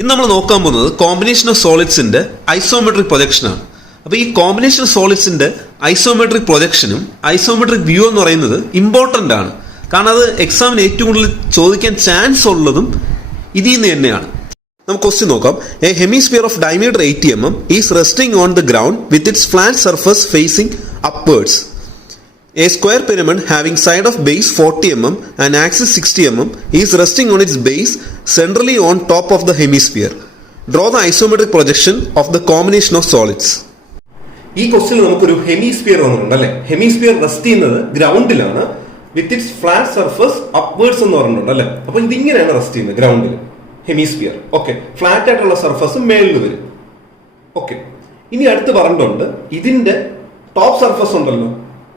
ഇന്ന് നമ്മൾ നോക്കാൻ പോകുന്നത് കോമ്പിനേഷൻ ഓഫ് സോളിഡ്സിന്റെ ഐസോമെട്രിക് പ്രൊജക്ഷനാണ്. അപ്പോൾ ഈ കോമ്പിനേഷൻ ഓഫ് സോളിഡ്സിന്റെ ഐസോമെട്രിക് പ്രൊജക്ഷനും ഐസോമെട്രിക് വ്യൂ എന്ന് പറയുന്നത് ഇമ്പോർട്ടൻ്റ് ആണ്. കാരണം അത് എക്സാമിന് ഏറ്റവും കൂടുതൽ ചോദിക്കാൻ ചാൻസ് ഉള്ളതും ഇതിൽ നിന്ന് തന്നെയാണ്. നമുക്ക് ക്വസ്റ്റ്യൻ നോക്കാം. A hemisphere of diameter 80 mm is resting on the ground with its flat surface facing upwards. A square pyramid having side of base 40 mm and axis 60 mm is resting on its base centrally on top of the hemisphere. Draw the isometric projection of the combination of solids. ഈ question നമുക്കൊരു hemisphere വന്നിട്ടുണ്ട് അല്ലെ. Hemisphere rest ചെയ്യുന്നത് ഗ്രൗണ്ടിലാണ് with its flat surface upwards എന്ന് പറഞ്ഞിട്ടുണ്ട് അല്ലെ. അപ്പൊ ഇതിങ്ങനെയാണ് റെസ്റ്റ് ചെയ്യുന്നത് ഗ്രൗണ്ടിൽ ഹെമിസ്ഫിയർ. ഓക്കെ, ഫ്ലാറ്റ് ആയിട്ടുള്ള സർഫസ് മേളിൽ വരും. ഓക്കെ, ഇനി അടുത്ത് പറഞ്ഞിട്ടുണ്ട് ഇതിന്റെ ടോപ്പ് സർഫസ് ഉണ്ടല്ലോ,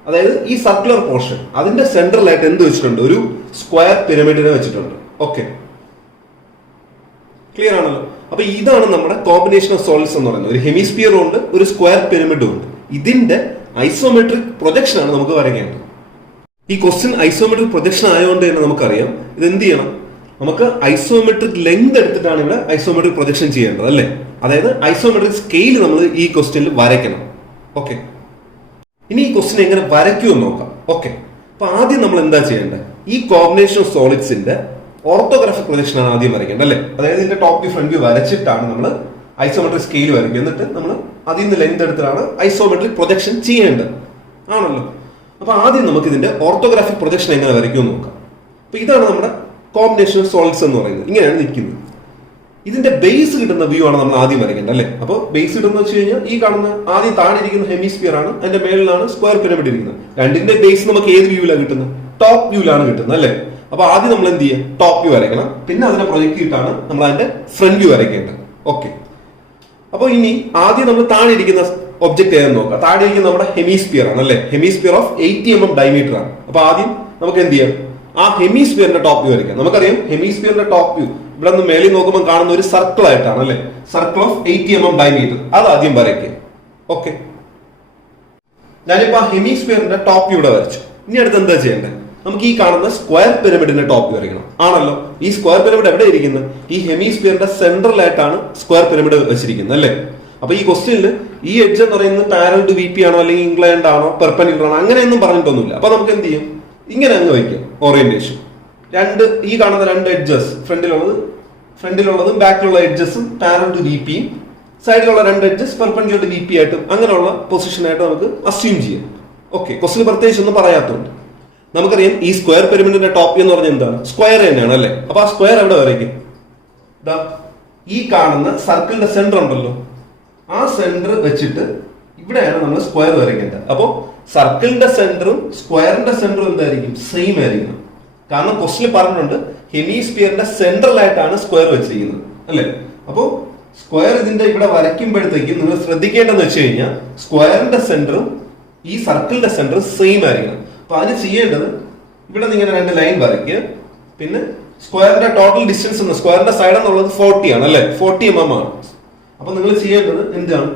അതായത് ഈ സർക്കുലർ പോർഷൻ, അതിന്റെ സെൻട്രലായിട്ട് എന്ത് വെച്ചിട്ടുണ്ട്? ഒരു സ്ക്വയർ പിരമിഡിനെ വെച്ചിട്ടുണ്ട്. ഓക്കെ, ക്ലിയർ ആണല്ലോ. അപ്പൊ ഇതാണ് നമ്മുടെ കോമ്പിനേഷൻ ഓഫ് സോളിഡ്സ് എന്ന് പറയുന്നത്. ഒരു ഹെമിസ്ഫിയറും ഉണ്ട്, ഒരു സ്ക്വയർ പിരമിഡും ഉണ്ട്. ഇതിന്റെ ഐസോമെട്രിക് പ്രൊജക്ഷൻ ആണ് നമുക്ക് വരയ്ക്കേണ്ടത്. ഈ ക്വസ്റ്റ്യൻ ഐസോമെട്രിക് പ്രൊജക്ഷൻ ആയതുകൊണ്ട് തന്നെ നമുക്കറിയാം ഇത് എന്ത് ചെയ്യണം. നമുക്ക് ഐസോമെട്രിക് ലെങ്ത് എടുത്തിട്ടാണ് ഇവിടെ ഐസോമെട്രിക് പ്രൊജക്ഷൻ ചെയ്യേണ്ടത് അല്ലെ. അതായത് ഐസോമെട്രിക് സ്കെയിൽ നമ്മൾ ഈ ക്വസ്റ്റ്യനിൽ വരയ്ക്കണം. ഓക്കെ, ഇനി ഈ ക്വസ്റ്റ്യൻ എങ്ങനെ വരയ്ക്കുമെന്ന് നോക്കാം. ഓക്കെ, അപ്പൊ ആദ്യം നമ്മൾ എന്താ ചെയ്യേണ്ടത്? ഈ കോമ്പിനേഷൻ ഓഫ് സോളിഡ്സിന്റെ ഓർത്തോഗ്രാഫിക് പ്രൊജക്ഷൻ ആണ് ആദ്യം വരയ്ക്കേണ്ടത് അല്ലെ. അതായത് ഇതിന്റെ ടോപ്പ് വ്യൂ ഫ്രണ്ട് വ്യൂ വരച്ചിട്ടാണ് നമ്മൾ ഐസോമെട്രിക് സ്കെയിൽ വരയ്ക്കുക. എന്നിട്ട് നമ്മൾ അതിൽ നിന്ന് ലെങ്ത് എടുത്തിട്ടാണ് ഐസോമെട്രിക് പ്രൊജക്ഷൻ ചെയ്യേണ്ടത് ആണല്ലോ. അപ്പൊ ആദ്യം നമുക്ക് ഇതിന്റെ ഓർത്തോഗ്രാഫിക് പ്രൊജക്ഷൻ എങ്ങനെ വരയ്ക്കുമെന്ന് നോക്കാം. അപ്പൊ ഇതാണ് നമ്മുടെ കോമ്പിനേഷൻ ഓഫ് സോളിഡ്സ് എന്ന് പറയുന്നത്. ഇങ്ങനെയാണ് നിൽക്കുന്നത്. ഇതിന്റെ ബേസ് കിട്ടുന്ന വ്യൂ ആണ് നമ്മൾ ആദ്യം വരയ്ക്കേണ്ടത് അല്ലെ. അപ്പോൾ ബേസ് കിട്ടുന്ന വെച്ച് കഴിഞ്ഞാൽ ഈ കാണുന്ന ആദ്യം താഴെ ഇരിക്കുന്ന ഹെമിസ്ഫിയർ ആണ്, അതിന്റെ മേളിലാണ് സ്ക്വയർ പിരമിഡ് ഇരിക്കുന്നത്. രണ്ടിന്റെ ബേസ് നമുക്ക് ഏത് വ്യൂവിലാണ് കിട്ടുന്നത്? ടോപ്പ് വ്യൂവിലാണ് കിട്ടുന്നത് അല്ലെ. അപ്പൊ ആദ്യം നമ്മൾ എന്ത് ചെയ്യുക? ടോപ്പ് വ്യൂ വരയ്ക്കണം. പിന്നെ അതിനെ പ്രൊജക്ട് ചെയ്തിട്ടാണ് നമ്മൾ അതിന്റെ ഫ്രണ്ട് വ്യൂ വരയ്ക്കേണ്ടത്. ഓക്കെ, അപ്പൊ ഇനി ആദ്യം നമ്മൾ താഴെ ഇരിക്കുന്ന ഒബ്ജക്ട് ഏതെന്ന് നോക്കാം. താഴെ ഇരിക്കുന്ന നമ്മുടെ ഹെമിസ്ഫിയർ ആണ് അല്ലെ. ഹെമിസ്ഫിയർ ഓഫ് 80 mm ഡയമീറ്റർ ആണ്. അപ്പൊ ആദ്യം നമുക്ക് എന്ത് ചെയ്യാം? ആ ഹെമിസ്ഫിയറിന്റെ ടോപ്പ് വ്യൂ വരയ്ക്കാം. നമുക്കറിയാം ഹെമിസ്ഫിയറിന്റെ ടോപ്പ് വ്യൂ ഇവിടെ നിന്ന് മേളിൽ നോക്കുമ്പോൾ കാണുന്ന ഒരു സർക്കിൾ ആയിട്ടാണ് അല്ലെ. സർക്കിൾ ഓഫ് 80 mm ഡയമീറ്റർ, അത് ആദ്യം വരയ്ക്കുക. ഓക്കെ, ഞാനിപ്പോ ആ ഹെമിസ്ഫിയറിന്റെ ടോപ്പ് വ്യൂ ഇവിടെ വരച്ചു. ഇനി അടുത്ത് എന്താ ചെയ്യേണ്ടത്? നമുക്ക് ഈ കാണുന്ന സ്ക്വയർ പിരമിഡിന്റെ ടോപ്പ് വ്യൂ വരയ്ക്കണം ആണല്ലോ. ഈ സ്ക്വയർ പിരമിഡ് എവിടെ ഇരിക്കുന്നത്? ഈ ഹെമിസ്ഫിയറിന്റെ സെൻട്രലായിട്ടാണ് സ്ക്വയർ പിരമിഡ് വെച്ചിരിക്കുന്നത് അല്ലെ. അപ്പൊ ഈ ക്വസ്റ്റ്യനിൽ ഈ എഡ്ജ് എന്ന് പറയുന്നത് പാരലൽ ടു VP ആണോ അല്ലെങ്കിൽ ഇൻക്ലൈൻഡ് ആണോ പെർപെൻഡിക്കുലർ ആണോ അങ്ങനെയൊന്നും പറഞ്ഞിട്ടൊന്നുമില്ല. അപ്പൊ നമുക്ക് എന്ത് ചെയ്യും? ഇങ്ങനെ അങ്ങ് വയ്ക്കാം ഓറിയന്റേഷൻ. ഈ കാണുന്ന രണ്ട് എഡ്ജസ്, ഫ്രണ്ടിലുള്ളതും ബാക്കിലുള്ള എഡ്ജസും പാരലൽ ടു VP യും സൈഡിലുള്ള രണ്ട് എഡ്ജസ് പെർപെൻഡിക്കുലർ ടു VP ആയിട്ടും അങ്ങനെയുള്ള പൊസിഷനായിട്ട് നമുക്ക് അസ്യൂം ചെയ്യാം. ഓക്കെ, ക്വസ്റ്റ്യൻ പ്രത്യേകിച്ച് ഒന്നും പറയാത്തതുകൊണ്ട് നമുക്കറിയാം ഈ സ്ക്വയർ പിരമിഡിന്റെ ടോപ്പ് എന്ന് പറഞ്ഞാൽ എന്താണ്? സ്ക്വയർ തന്നെയാണ് അല്ലെ. അപ്പൊ ആ സ്ക്വയർ എവിടെ വരയ്ക്കും? ഈ കാണുന്ന സർക്കിളിന്റെ സെന്റർ ഉണ്ടല്ലോ, ആ സെന്റർ വെച്ചിട്ട് ഇവിടെയാണ് നമ്മൾ സ്ക്വയർ വരയ്ക്കേണ്ടത്. അപ്പോ സർക്കിളിന്റെ സെന്ററും സ്ക്വയറിന്റെ സെന്ററും എന്തായിരിക്കും? സെയിം ആയിരിക്കും. കാരണം ക്വസ്റ്റ്യൻ പറഞ്ഞിട്ടുണ്ട് ഹെമിസ്ഫിയറിന്റെ സെൻട്രലായിട്ടാണ് സ്ക്വയർ വെച്ചിരിക്കുന്നത് അല്ലെ. അപ്പോ സ്ക്വയർ ഇതിന്റെ ഇവിടെ വരയ്ക്കുമ്പോഴത്തേക്കും നിങ്ങൾ ശ്രദ്ധിക്കേണ്ടതെന്ന് വെച്ച് കഴിഞ്ഞാൽ സ്ക്വയറിന്റെ സെന്ററും ഈ സർക്കിളിന്റെ സെന്ററും സെയിം ആയിരിക്കണം. അപ്പൊ അതിന് ചെയ്യേണ്ടത് ഇവിടെ നിന്ന് ഇങ്ങനെ രണ്ട് ലൈൻ വരയ്ക്കുക. പിന്നെ സ്ക്വയറിന്റെ ടോട്ടൽ ഡിസ്റ്റൻസ് സ്ക്വയറിന്റെ സൈഡ് എന്നുള്ളത് 40 ആണ് അല്ലെ. 40 mm ആണ്. അപ്പൊ നിങ്ങൾ ചെയ്യേണ്ടത് എന്താണ്?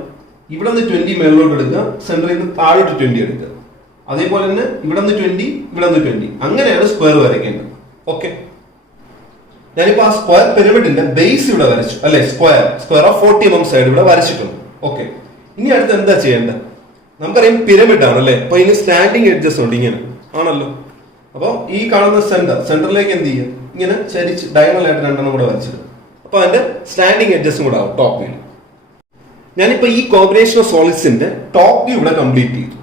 ഇവിടെ നിന്ന് 20 മേളിലോട്ട് എടുക്കുക, സെന്ററിൽ നിന്ന് താഴോട്ട് 20 എടുക്കുക. അതേപോലെ തന്നെ ഇവിടെ നിന്ന് 20, ഇവിടെ നിന്ന് 20, അങ്ങനെയാണ് സ്ക്വയർ വരയ്ക്കേണ്ടത്. ഓക്കെ, ഞാനിപ്പോ ആ സ്ക്വയർ പിരമിഡിന്റെ ബേസ് ഇവിടെ വരച്ചു അല്ലെ. സ്ക്വയർ ഓഫ് 40 mm സൈഡ് ഇവിടെ വരച്ചിട്ടുണ്ട്. ഓക്കെ, ഇനി അടുത്ത് എന്താ ചെയ്യേണ്ടത്? നമുക്കറിയാം പിരമിഡ് ആണ് അല്ലെ. അപ്പൊ ഇനി സ്റ്റാൻഡിങ് എഡ്ജസ് ഉണ്ട് ഇങ്ങനെ ആണല്ലോ. അപ്പൊ ഈ കാണുന്ന സെന്ററിലേക്ക് എന്ത് ചെയ്യുക? ഇങ്ങനെ ചരിച്ച് ഡയഗണൽ ആയിട്ട് രണ്ടെണ്ണം കൂടെ വരച്ചിട്ട് അപ്പൊ അതിന്റെ സ്റ്റാൻഡിങ് എഡ്ജസും കൂടെ ആവും ടോപ്പ് വ്യൂ. ഞാനിപ്പോ ഈ കോമ്പിനേഷൻ ഓഫ് സോളിഡ്സിന്റെ ടോപ്പ് വ്യൂ ഇവിടെ കംപ്ലീറ്റ് ചെയ്തു.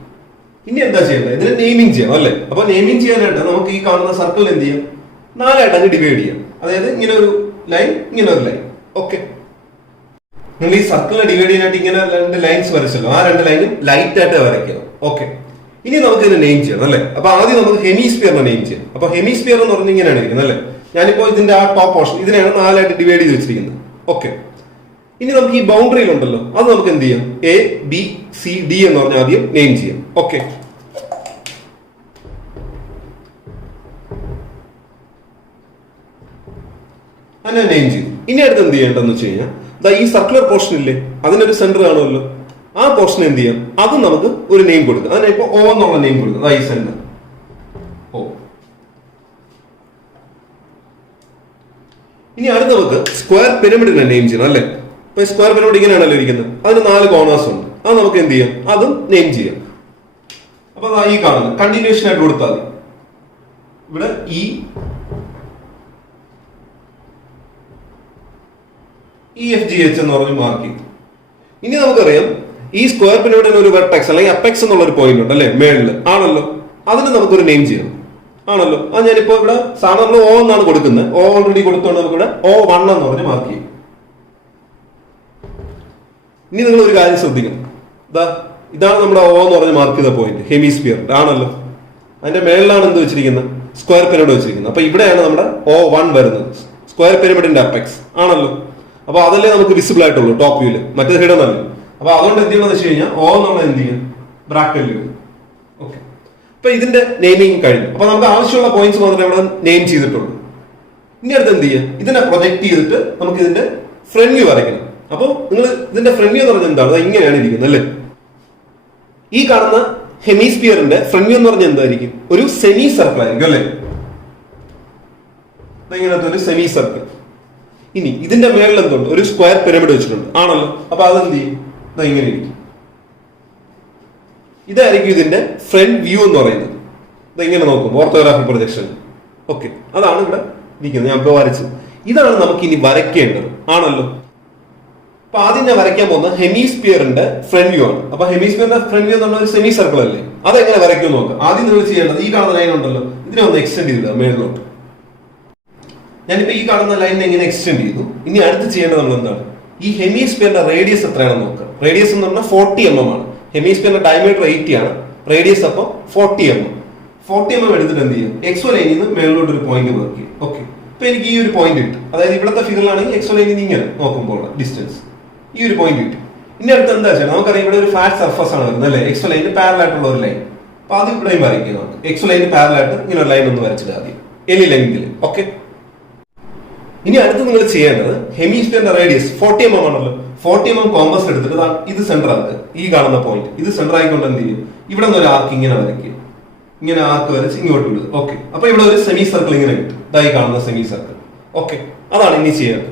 ഇനി എന്താ ചെയ്യേണ്ടത്? ഇതിനെ നെയിമിംഗ് ചെയ്യണം അല്ലെ. അപ്പൊ നെയിമിംഗ് ചെയ്യാനായിട്ട് നമുക്ക് ഈ കാണുന്ന സർക്കിൾ എന്ത് ചെയ്യാം? 4 ആയിട്ട് അങ്ങ് ഡിവൈഡ് ചെയ്യാം. അതായത് ഇങ്ങനെ ഒരു ലൈൻ, ഇങ്ങനെ ഒരു ലൈൻ. ഓക്കെ, നിങ്ങൾ ഈ സർക്കിളിനെ ഡിവൈഡ് ചെയ്യാനായിട്ട് ഇങ്ങനെ രണ്ട് ലൈൻസ് വരച്ചല്ലോ, ആ രണ്ട് ലൈനും ലൈറ്റ് ആയിട്ട് വരയ്ക്കണം. ഓക്കെ, ഇനി നമുക്ക് ഇതിനെ നെയിം ചെയ്യണം അല്ലെ. അപ്പൊ ആദ്യം നമുക്ക് ഹെമിസ്ഫിയറിനെ നെയിം ചെയ്യാം. അപ്പൊ ഹെമിസ്ഫിയർ എന്ന് പറഞ്ഞാൽ ഇങ്ങനെയാണ് ഇരിക്കുന്നത് അല്ലെ. ഞാനിപ്പോ ഇതിന്റെ ആ ടോപ്പ് പോർഷൻ ഇതിനെയാണ് 4 ആയിട്ട് ഡിവൈഡ് ചെയ്ത് വെച്ചിരിക്കുന്നത്. ഓക്കെ, ഇനി നമുക്ക് ഈ ബൗണ്ടറിയിൽ ഉണ്ടല്ലോ, അത് നമുക്ക് എന്ത് ചെയ്യാം? ABCD എന്ന് പറഞ്ഞാൽ ആദ്യം നെയിം ചെയ്യാം. ഓക്കെ, അങ്ങനെ നെയിം ചെയ്തു. ഇനി അടുത്ത് എന്ത് ചെയ്യേണ്ടതെന്ന് വെച്ച് കഴിഞ്ഞാൽ ഈ സർക്കുലർ പോർഷൻ ഇല്ലേ, അതിനൊരു സെന്റർ കാണുമല്ലോ. ആ പോർഷൻ എന്ത് ചെയ്യാം? അത് നമുക്ക് ഒരു നെയിം കൊടുക്കുക. അതിനെ ഇപ്പൊ O എന്നുള്ള നെയിം കൊടുക്കുക. ഈ സെന്റർ O. ഇനി അടുത്ത് നമുക്ക് സ്ക്വയർ പിരമിഡിനെ നെയിം ചെയ്യണം അല്ലേ? ഇപ്പൊ സ്ക്വയർ പിരമിഡ് ഇങ്ങനെയാണല്ലോ ഇരിക്കുന്നത്. അതിന് 4 കോർണേഴ്സ് ഉണ്ട്. അത് നമുക്ക് എന്ത് ചെയ്യാം? അതും നെയിം ചെയ്യാം. അപ്പൊ ഈ കാണുന്നത് കണ്ടിന്യൂഷൻ ആയിട്ട് കൊടുത്താൽ മതി. ഇവിടെ EFGH എന്ന് പറഞ്ഞ് മാർക്ക് ചെയ്തു. ഇനി നമുക്കറിയാം ഈ സ്ക്വയർ പിരമിഡിന് ഒരു വെർട്ടെക്സ് അല്ലെങ്കിൽ അപ്പെക്സ് എന്നുള്ള ഒരു പോയിന്റ് ഉണ്ട് അല്ലെ? മേളില് ആണല്ലോ. അതിന് നമുക്കൊരു നെയിം ചെയ്യണം ആണല്ലോ. അത് ഞാനിപ്പോ ഇവിടെ സാധാരണ നമ്മൾ O എന്നാണ് കൊടുക്കുന്നത്. O ഓൾറെഡി കൊടുത്തോണ്ട് നമുക്ക് ഇവിടെ O1 എന്ന് പറഞ്ഞ് മാർക്ക് ചെയ്യും. ഇനി നിങ്ങൾ ഒരു കാര്യം ശ്രദ്ധിക്കണം. ഇതാണ് നമ്മുടെ O എന്ന് പറഞ്ഞ് മാർക്ക് ചെയ്ത പോയിന്റ്, ഹെമിസ്ഫിയർ ആണല്ലോ. അതിന്റെ മേളിലാണ് എന്ത് വെച്ചിരിക്കുന്നത്? സ്ക്വയർ പിരമിഡ് വെച്ചിരിക്കുന്നത്. അപ്പൊ ഇവിടെയാണ് നമ്മുടെ O1 വരുന്നത്, സ്ക്വയർ പിരമിഡിന്റെ അപ്പെക്സ് ആണല്ലോ. അപ്പൊ അതല്ലേ നമുക്ക് വിസിബിൾ ആയിട്ടുള്ളൂ ടോപ്പ് വ്യൂല്, മറ്റേ ഹിഡൻ അല്ലേ. അപ്പൊ അതുകൊണ്ട് എന്ത് ചെയ്യണമെന്ന് വെച്ച് കഴിഞ്ഞാൽ O എന്നുള്ള എന്ത് ചെയ്യും? ബ്രാക്കറ്റിൽ. ഓക്കെ, അപ്പൊ ഇതിന്റെ നെയിമിങ് കഴിഞ്ഞു. അപ്പൊ നമുക്ക് ആവശ്യമുള്ള പോയിന്റ്സ് മാത്രമേ ഇവിടെ നെയിം ചെയ്തിട്ടുള്ളൂ. ഇനി അടുത്ത് എന്ത് ചെയ്യാം? ഇതിനെ പ്രൊജക്ട് ചെയ്തിട്ട് നമുക്ക് ഇതിന്റെ ഫ്രണ്ട് വ്യൂ വരയ്ക്കണം. അപ്പൊ നിങ്ങൾ ഇതിന്റെ ഫ്രണ്ട് വ്യൂ എന്ന് പറഞ്ഞാൽ എന്താണ്? ഇങ്ങനെയാണ് ഇരിക്കുന്നത് അല്ലേ? ഈ കാണുന്ന ഹെമിസ്ഫിയറിന്റെ ഫ്രണ്ട് വ്യൂ എന്ന് പറഞ്ഞാൽ എന്തായിരിക്കും? ഒരു സെമി സർക്കിൾ ആയിരിക്കും അല്ലേ? ഇങ്ങനത്തെ ഒരു സെമി സർക്കിൾ. ഇനി ഇതിന്റെ മേളിൽ എന്തുണ്ട്? ഒരു സ്ക്വയർ പിരമിഡ് വെച്ചിട്ടുണ്ട് ആണല്ലോ. അപ്പൊ അതെന്ത് ചെയ്യും? ഇങ്ങനെ ഇരിക്കും. ഇതായിരിക്കും ഇതിന്റെ ഫ്രണ്ട് വ്യൂ എന്ന് പറയുന്നത്. ഇതെങ്ങനെ നോക്കും? Orthographic projection. ഓക്കെ, അതാണ് ഇവിടെ ഇരിക്കുന്നത്. ഞാൻ ഇപ്പോൾ വരച്ചത്. ഇതാണ് നമുക്ക് ഇനി വരയ്ക്കേണ്ടത് ആണല്ലോ. അപ്പൊ ആദ്യം ഞാൻ വരയ്ക്കാൻ പോകുന്ന ഹെമിസ്ഫിയറിന്റെ ഫ്രണ്ട് വ്യൂ ആണ്. അപ്പൊ ഹെമിസ്ഫിയറിന്റെ ഫ്രണ്ട് വ്യൂ എന്ന് പറഞ്ഞ ഒരു സെമി സർക്കിൾ അല്ലേ? അതെങ്ങനെ വരയ്ക്കും നോക്കാം. ആദ്യം നിങ്ങൾ ചെയ്യേണ്ടത് ഈ കാണുന്ന ലൈൻ ഉണ്ടല്ലോ, ഇതിനെ ഒന്ന് എക്സ്റ്റെൻഡ് ചെയ്തിടുക മേളിലോട്ട്. ഞാനിപ്പോ ഈ കാണുന്ന ലൈനിനെ എങ്ങനെ എക്സ്റ്റെൻഡ് ചെയ്തു. ഇനി അടുത്ത് ചെയ്യേണ്ടത് നമ്മൾ എന്താണ്? ഈ ഹെമിസ്ഫിയറിന്റെ റേഡിയസ് എത്രയാണെന്ന് നോക്കാം. റേഡിയസ് എന്ന് പറഞ്ഞാൽ 40 mm ആണ്. ഹെമിസ്ഫിയറിന്റെ ഡയമീറ്റർ 80 ആണ്, റേഡിയസ് അപ്പം 40 mm. 40 mm എടുത്തിട്ട് എന്ത് ചെയ്യും? എക്സോ ലൈനിൽ നിന്ന് മേളിലോട്ട് ഒരു പോയിന്റ് വർക്ക് ചെയ്യും. ഓക്കെ, അപ്പൊ എനിക്ക് ഈ ഒരു പോയിന്റ് കിട്ടും. അതായത് ഇവിടുത്തെ ഫിഗറിലാണെങ്കിൽ എക്സോ ലൈനിൽ നിന്ന് ഇങ്ങനെ നോക്കുമ്പോൾ ഡിസ്റ്റൻസ് ഈ ഒരു പോയിന്റ് കിട്ടും. ഇനി അടുത്ത് എന്താ ചെയ്യണം? നമുക്കറിയാം ഇവിടെ ഒരു ഫ്ലാറ്റ് സർഫസ് ആണ് വരുന്നത് അല്ലേ? എക്സോ ലൈനിന് പാരലൽ ആയിട്ടുള്ള ഒരു ലൈൻ. അപ്പൊ അത് ഇവിടെയും വരയ്ക്കുക നമുക്ക്. എക്സോ ലൈനിന് പാരലൽ ആയിട്ട് ഇങ്ങനെ ഒരു ലൈൻ ഒന്ന് വരച്ചിട്ട് ആദ്യം എനി ലെങ്തിൽ. ഓക്കെ, ഇനി അടുത്ത് നിങ്ങൾ ചെയ്യേണ്ടത് ഹെമിസ്ഫിയറിന്റെ റേഡിയസ് 40 mm ആണല്ലോ. 40 mm കോമ്പസ് എടുത്തിട്ട് ഇത് സെന്റർ ആക്കുക. ഈ കാണുന്ന പോയിന്റ് ഇത് സെന്റർ ആയിക്കൊണ്ട് എന്ത് ചെയ്യും? ഇവിടെ നിന്ന് ഒരു ആർക്ക് ഇങ്ങനെ വരയ്ക്കുക. ഇങ്ങനെ ആർക്ക് വരച്ച് ഇങ്ങോട്ട് വിടുക. ഓക്കെ, അപ്പൊ ഇവിടെ ഒരു സെമി സർക്കിൾ ഇങ്ങനെ കിട്ടും. ഇതായി കാണുന്ന സെമി സർക്കിൾ. ഓക്കെ, അതാണ് ഇനി ചെയ്യേണ്ടത്.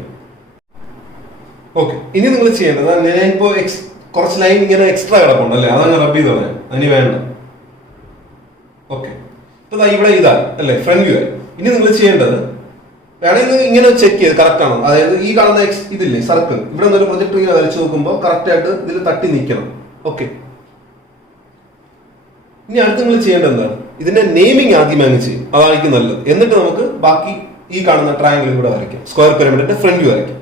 ഓക്കെ, ഇനി നിങ്ങൾ ചെയ്യേണ്ടത് ഞാനിപ്പോ കുറച്ച് ലൈൻ ഇങ്ങനെ എക്സ്ട്രാ കിടപ്പുണ്ട് അല്ലേ? അതങ്ങ് റബ് ചെയ്ത് കളയാം, അതിന് വേണ്ട. ഓക്കെ, ഇപ്പൊ ഇവിടെ ഇതായി അല്ലെ? ഫ്രണ്ട് വ്യൂ ആയി. ഇനി നിങ്ങൾ ചെയ്യേണ്ടത് വേണമെങ്കിൽ ഇങ്ങനെ ചെക്ക് ചെയ്ത് കറക്റ്റ് ആണോ. അതായത് ഈ കാണുന്ന ഇതില്ലേ സർക്കിൾ, ഇവിടെ നിന്ന് ഒരു പ്രൊജക്ടർ ഇങ്ങനെ വരച്ചു നോക്കുമ്പോൾ കറക്റ്റ് ആയിട്ട് ഇതിൽ തട്ടി നിൽക്കണം. ഓക്കെ, ഇനി അടുത്ത് നിങ്ങൾ ചെയ്യേണ്ടത് എന്താണ്? ഇതിന്റെ നെയിമിങ് ആദ്യം അങ്ങ് ചെയ്യും, അതായിരിക്കും നല്ലത്. എന്നിട്ട് നമുക്ക് ബാക്കി ഈ കാണുന്ന ട്രയാങ്കിൾ ഇവിടെ വരയ്ക്കാം, സ്ക്വയർ പിരമിഡിന്റെ ഫ്രണ്ട് വ്യൂ വരയ്ക്കാം.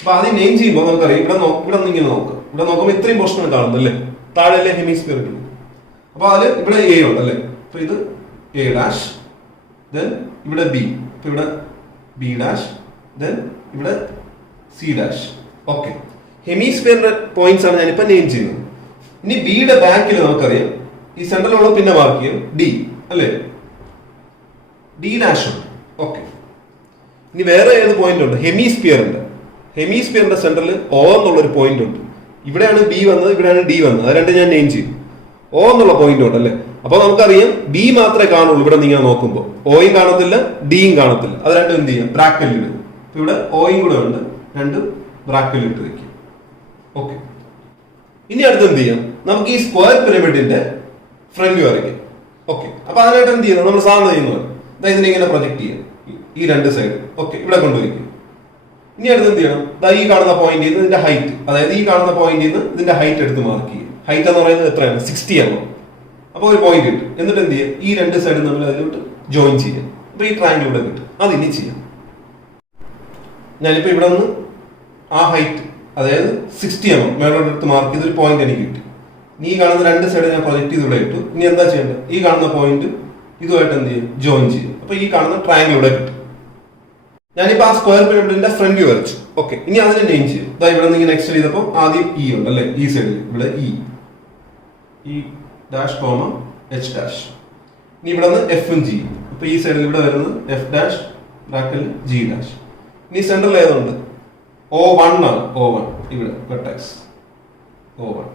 അപ്പൊ ആദ്യം നെയിം ചെയ്യുമ്പോൾ നമുക്കറിയാം ഇവിടെ നിന്ന് ഇങ്ങനെ നോക്കാം. ഇവിടെ നോക്കുമ്പോൾ ഇത്രയും പോർഷൻ കാണുന്നു അല്ലേ? താഴെ ഹെമിസ്ഫിയർ. അപ്പൊ അതിൽ ഇവിടെ A ഉണ്ട് അല്ലേ? അപ്പൊ ഇത് A', ദെൻ ഇവിടെ B, അപ്പൊ ഇവിടെ B', ദെൻ ഇവിടെ C'. ഓക്കെ, ഹെമിസ്ഫിയറിന്റെ പോയിന്റ്സ് ആണ് ഞാനിപ്പോ നെയിം ചെയ്യുന്നത്. ഇനി ബിയുടെ ബാക്കിൽ നമുക്കറിയാം ഈ സെൻട്രലുള്ള പിന്നെ മാർക്ക് ചെയ്യും D അല്ലേ? D' ഉണ്ട്. ഓക്കെ, ഇനി വേറെ ഏത് പോയിന്റ് ഉണ്ട്? ഹെമിസ്ഫിയറിന്റെ സെന്ററിൽ O എന്നുള്ളൊരു പോയിന്റ് ഉണ്ട്. ഇവിടെയാണ് B വന്നത്, ഇവിടെയാണ് D വന്നത്. അത് രണ്ടും ഞാൻ നെയിം ചെയ്യും. O എന്നുള്ള പോയിന്റ് ഉണ്ട് അല്ലേ? അപ്പൊ നമുക്കറിയാം B മാത്രമേ കാണുള്ളൂ. ഇവിടെ നിങ്ങൾ നോക്കുമ്പോൾ Oയും കാണത്തില്ല, Dയും കാണത്തില്ല. അത് രണ്ടും എന്ത് ചെയ്യാം? ബ്രാക്കറ്റിൽ ഇടും. ഇവിടെ Oയും കൂടെ ഉണ്ട്, രണ്ടും ബ്രാക്കറ്റിൽ ഇട്ട് വെക്കും. ഓക്കെ, ഇനി അടുത്ത് എന്ത് ചെയ്യാം? നമുക്ക് ഈ സ്ക്വയർ പിരമിഡിന്റെ ഫ്രണ്ട് വ്യൂ വരയ്ക്കാം. ഓക്കെ, അപ്പൊ അതിനായിട്ട് എന്ത് ചെയ്യുന്നത്? നമ്മൾ സാധാരണ ചെയ്യുന്നത് ഇതിനെ ഇങ്ങനെ പ്രൊജക്ട് ചെയ്യാം, ഈ രണ്ട് സൈഡ്. ഓക്കെ, ഇവിടെ കൊണ്ടുവരിക്കും. ഇനി അടുത്ത് എന്ത് ചെയ്യണം? ഈ കാണുന്ന പോയിന്റ് നിന്ന് ഇതിന്റെ ഹൈറ്റ്, അതായത് ഈ കാണുന്ന പോയിന്റ് നിന്ന് ഇതിന്റെ ഹൈറ്റ് എടുത്ത് മാർക്ക് ചെയ്യും. ഹൈറ്റ് എന്ന് പറയുന്നത് എത്രയാണ്? 60 mm. അപ്പൊ ഒരു പോയിന്റ് കിട്ടും. എന്നിട്ട് എന്ത് ചെയ്യാം? ഈ രണ്ട് സൈഡും നമ്മൾ അതിലോട്ട് ജോയിൻ ചെയ്യാം. അപ്പൊ ഈ ട്രയാങ്കിൾ ഇവിടെ കിട്ടും. അത് ഇനി ചെയ്യാം. ഞാനിപ്പോ ഇവിടെ നിന്ന് ആ ഹൈറ്റ്, അതായത് 60 mm മേലോട്ട് എടുത്ത് മാർക്ക് ചെയ്ത് ഒരു പോയിന്റ് എനിക്ക് കിട്ടി. ഇനി ഈ കാണുന്ന രണ്ട് സൈഡ് ഞാൻ പ്രൊജക്ട് ചെയ്ത് ഇവിടെ ഇട്ടു. ഇനി എന്താ ചെയ്യേണ്ടത്? ഈ കാണുന്ന പോയിന്റ് ഇതുമായിട്ട് എന്ത് ചെയ്യും? ജോയിൻ ചെയ്യും. അപ്പൊ ഈ കാണുന്ന ട്രയാങ്കിൾ ഇവിടെ കിട്ടും. ഞാനിപ്പോ ആ സ്ക്വയർ പിരമിഡിന്റെ ഫ്രണ്ട് വ്യൂ വരച്ചു. ഓക്കെ, ഇനി അതിനെ നെയിം ചെയ്യും. ഇവിടെ നിന്ന് ഇങ്ങനെ എക്സ്റ്റെൻഡ് ചെയ്തപ്പോൾ ആദ്യം E ഉണ്ട് അല്ലെ? ഈ സൈഡിൽ ഇവിടെ E ഡാഷ് കോമ H'. ഇനി ഇവിടെ നിന്ന് Fഉം G. അപ്പൊ ഈ സൈഡിൽ ഇവിടെ വരുന്നത് F' ബ്രാക്കറ്റിൽ G'. ഇനി സെന്ററിൽ ഏതുണ്ട്? O1 ആണ്. O1 ഇവിടെ വെർട്ടെക്സ് O1.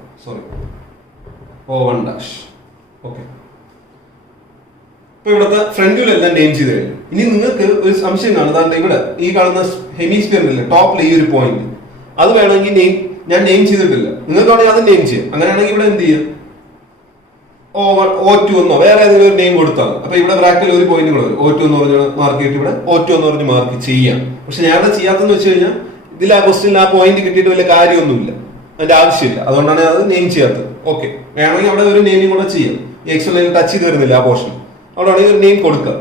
ഓക്കെ, ഇപ്പൊ ഇവിടുത്തെ ഫ്രണ്ട് വ്യൂ എല്ലാം നെയിം ചെയ്ത് കഴിഞ്ഞു. ഇനി നിങ്ങൾക്ക് ഒരു സംശയം കാണും, ഇവിടെ ഈ കാണുന്ന ഹെമിസ്ഫിയറിലെ ടോപ്പിൽ ഈ ഒരു പോയിന്റ് അത് വേണമെങ്കിൽ ഞാൻ നെയിം ചെയ്തിട്ടില്ല, നിങ്ങൾക്ക് വേണമെങ്കിൽ അത് നെയിം ചെയ്യാം. അങ്ങനെയാണെങ്കിൽ ഇവിടെ എന്ത് ചെയ്യാം, O2 എന്നോ വേറെ ഏതെങ്കിലും ഒരു നെയിം കൊടുത്താൽ അപ്പൊ ഇവിടെ ബ്രാക്കറ്റിൽ ഒരു പോയിന്റ് കൂടെ വരും. O2 എന്ന് പറഞ്ഞ മാർക്ക് ചെയ്തിട്ട് ഇവിടെ O2 എന്ന് പറഞ്ഞ് മാർക്ക് ചെയ്യാം. പക്ഷെ ഞാനത് ചെയ്യാത്തെന്ന് വെച്ച് കഴിഞ്ഞാൽ ഇതിൽ ആ ക്വസ്റ്റിനിൽ ആ പോയിന്റ് കിട്ടിയിട്ട് വലിയ കാര്യമൊന്നുമില്ല, അതിന്റെ ആവശ്യമില്ല. അതുകൊണ്ടാണ് അത് നെയിം ചെയ്യാത്തത്. ഓക്കെ, വേണമെങ്കിൽ അവിടെ ഒരു നെയിമിംഗ് കൂടെ ചെയ്യാം. ഈ എക്സ് ലൈനിൽ ടച്ച് ചെയ്ത് വരുന്നില്ല ആ പോർഷൻ, അവിടെ ആണെങ്കിൽ ഒരു നെയിം കൊടുക്കുക.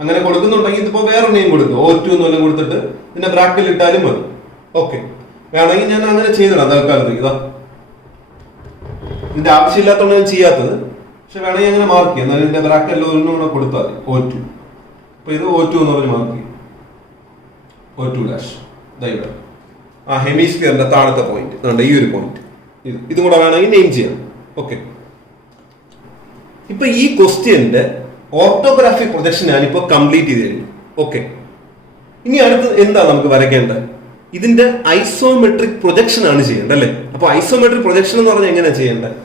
അങ്ങനെ കൊടുക്കുന്നുണ്ടെങ്കിൽ ഇതിപ്പോ വേറെ നെയിം കൊടുക്കുക, O2 എന്നെല്ലാം കൊടുത്തിട്ട് പിന്നെ ബ്രാക്കറ്റിൽ ഇട്ടാലും മതി. ഓക്കെ, വേണമെങ്കിൽ ഞാൻ അങ്ങനെ ചെയ്തിടാം തൽക്കാലത്തേക്ക്. ഇതാ ഇതിന്റെ ആവശ്യമില്ലാത്തതാണ് ഞാൻ ചെയ്യാത്തത്, പക്ഷെ വേണമെങ്കിൽ അങ്ങനെ മാർക്ക് ചെയ്യാം. എന്നാലും ഇതിന്റെ ബ്രാക്കറ്റിൽ ഒരെണ്ണം കൂടെ കൊടുത്താൽ മതി, O2. അപ്പൊ ഇത് O2 എന്ന് പറഞ്ഞ് മാർക്ക് ചെയ്യും, O2'. ആ ഹെമിസ്ഫിയറിന്റെ താഴത്തെ പോയിന്റ് ഈ ഒരു പോയിന്റ്, ഇതും കൂടെ വേണമെങ്കിൽ നെയിം ചെയ്യാം. ഓക്കെ, ഇപ്പൊ ഈ ക്വസ്റ്റ്യന്റെ ഓർത്തോഗ്രാഫിക് പ്രൊജക്ഷൻ ഞാനിപ്പോ കംപ്ലീറ്റ് ചെയ്ത് കഴിഞ്ഞു. ഓക്കെ, ഇനി അടുത്ത് എന്താ നമുക്ക് വരയ്ക്കേണ്ടത്? ഇതിന്റെ ഐസോമെട്രിക് പ്രൊജക്ഷൻ ആണ് ചെയ്യേണ്ടത് അല്ലെ? അപ്പൊ ഐസോമെട്രിക് പ്രൊജക്ഷൻ എന്ന് പറഞ്ഞാൽ എങ്ങനെയാ ചെയ്യേണ്ടത്?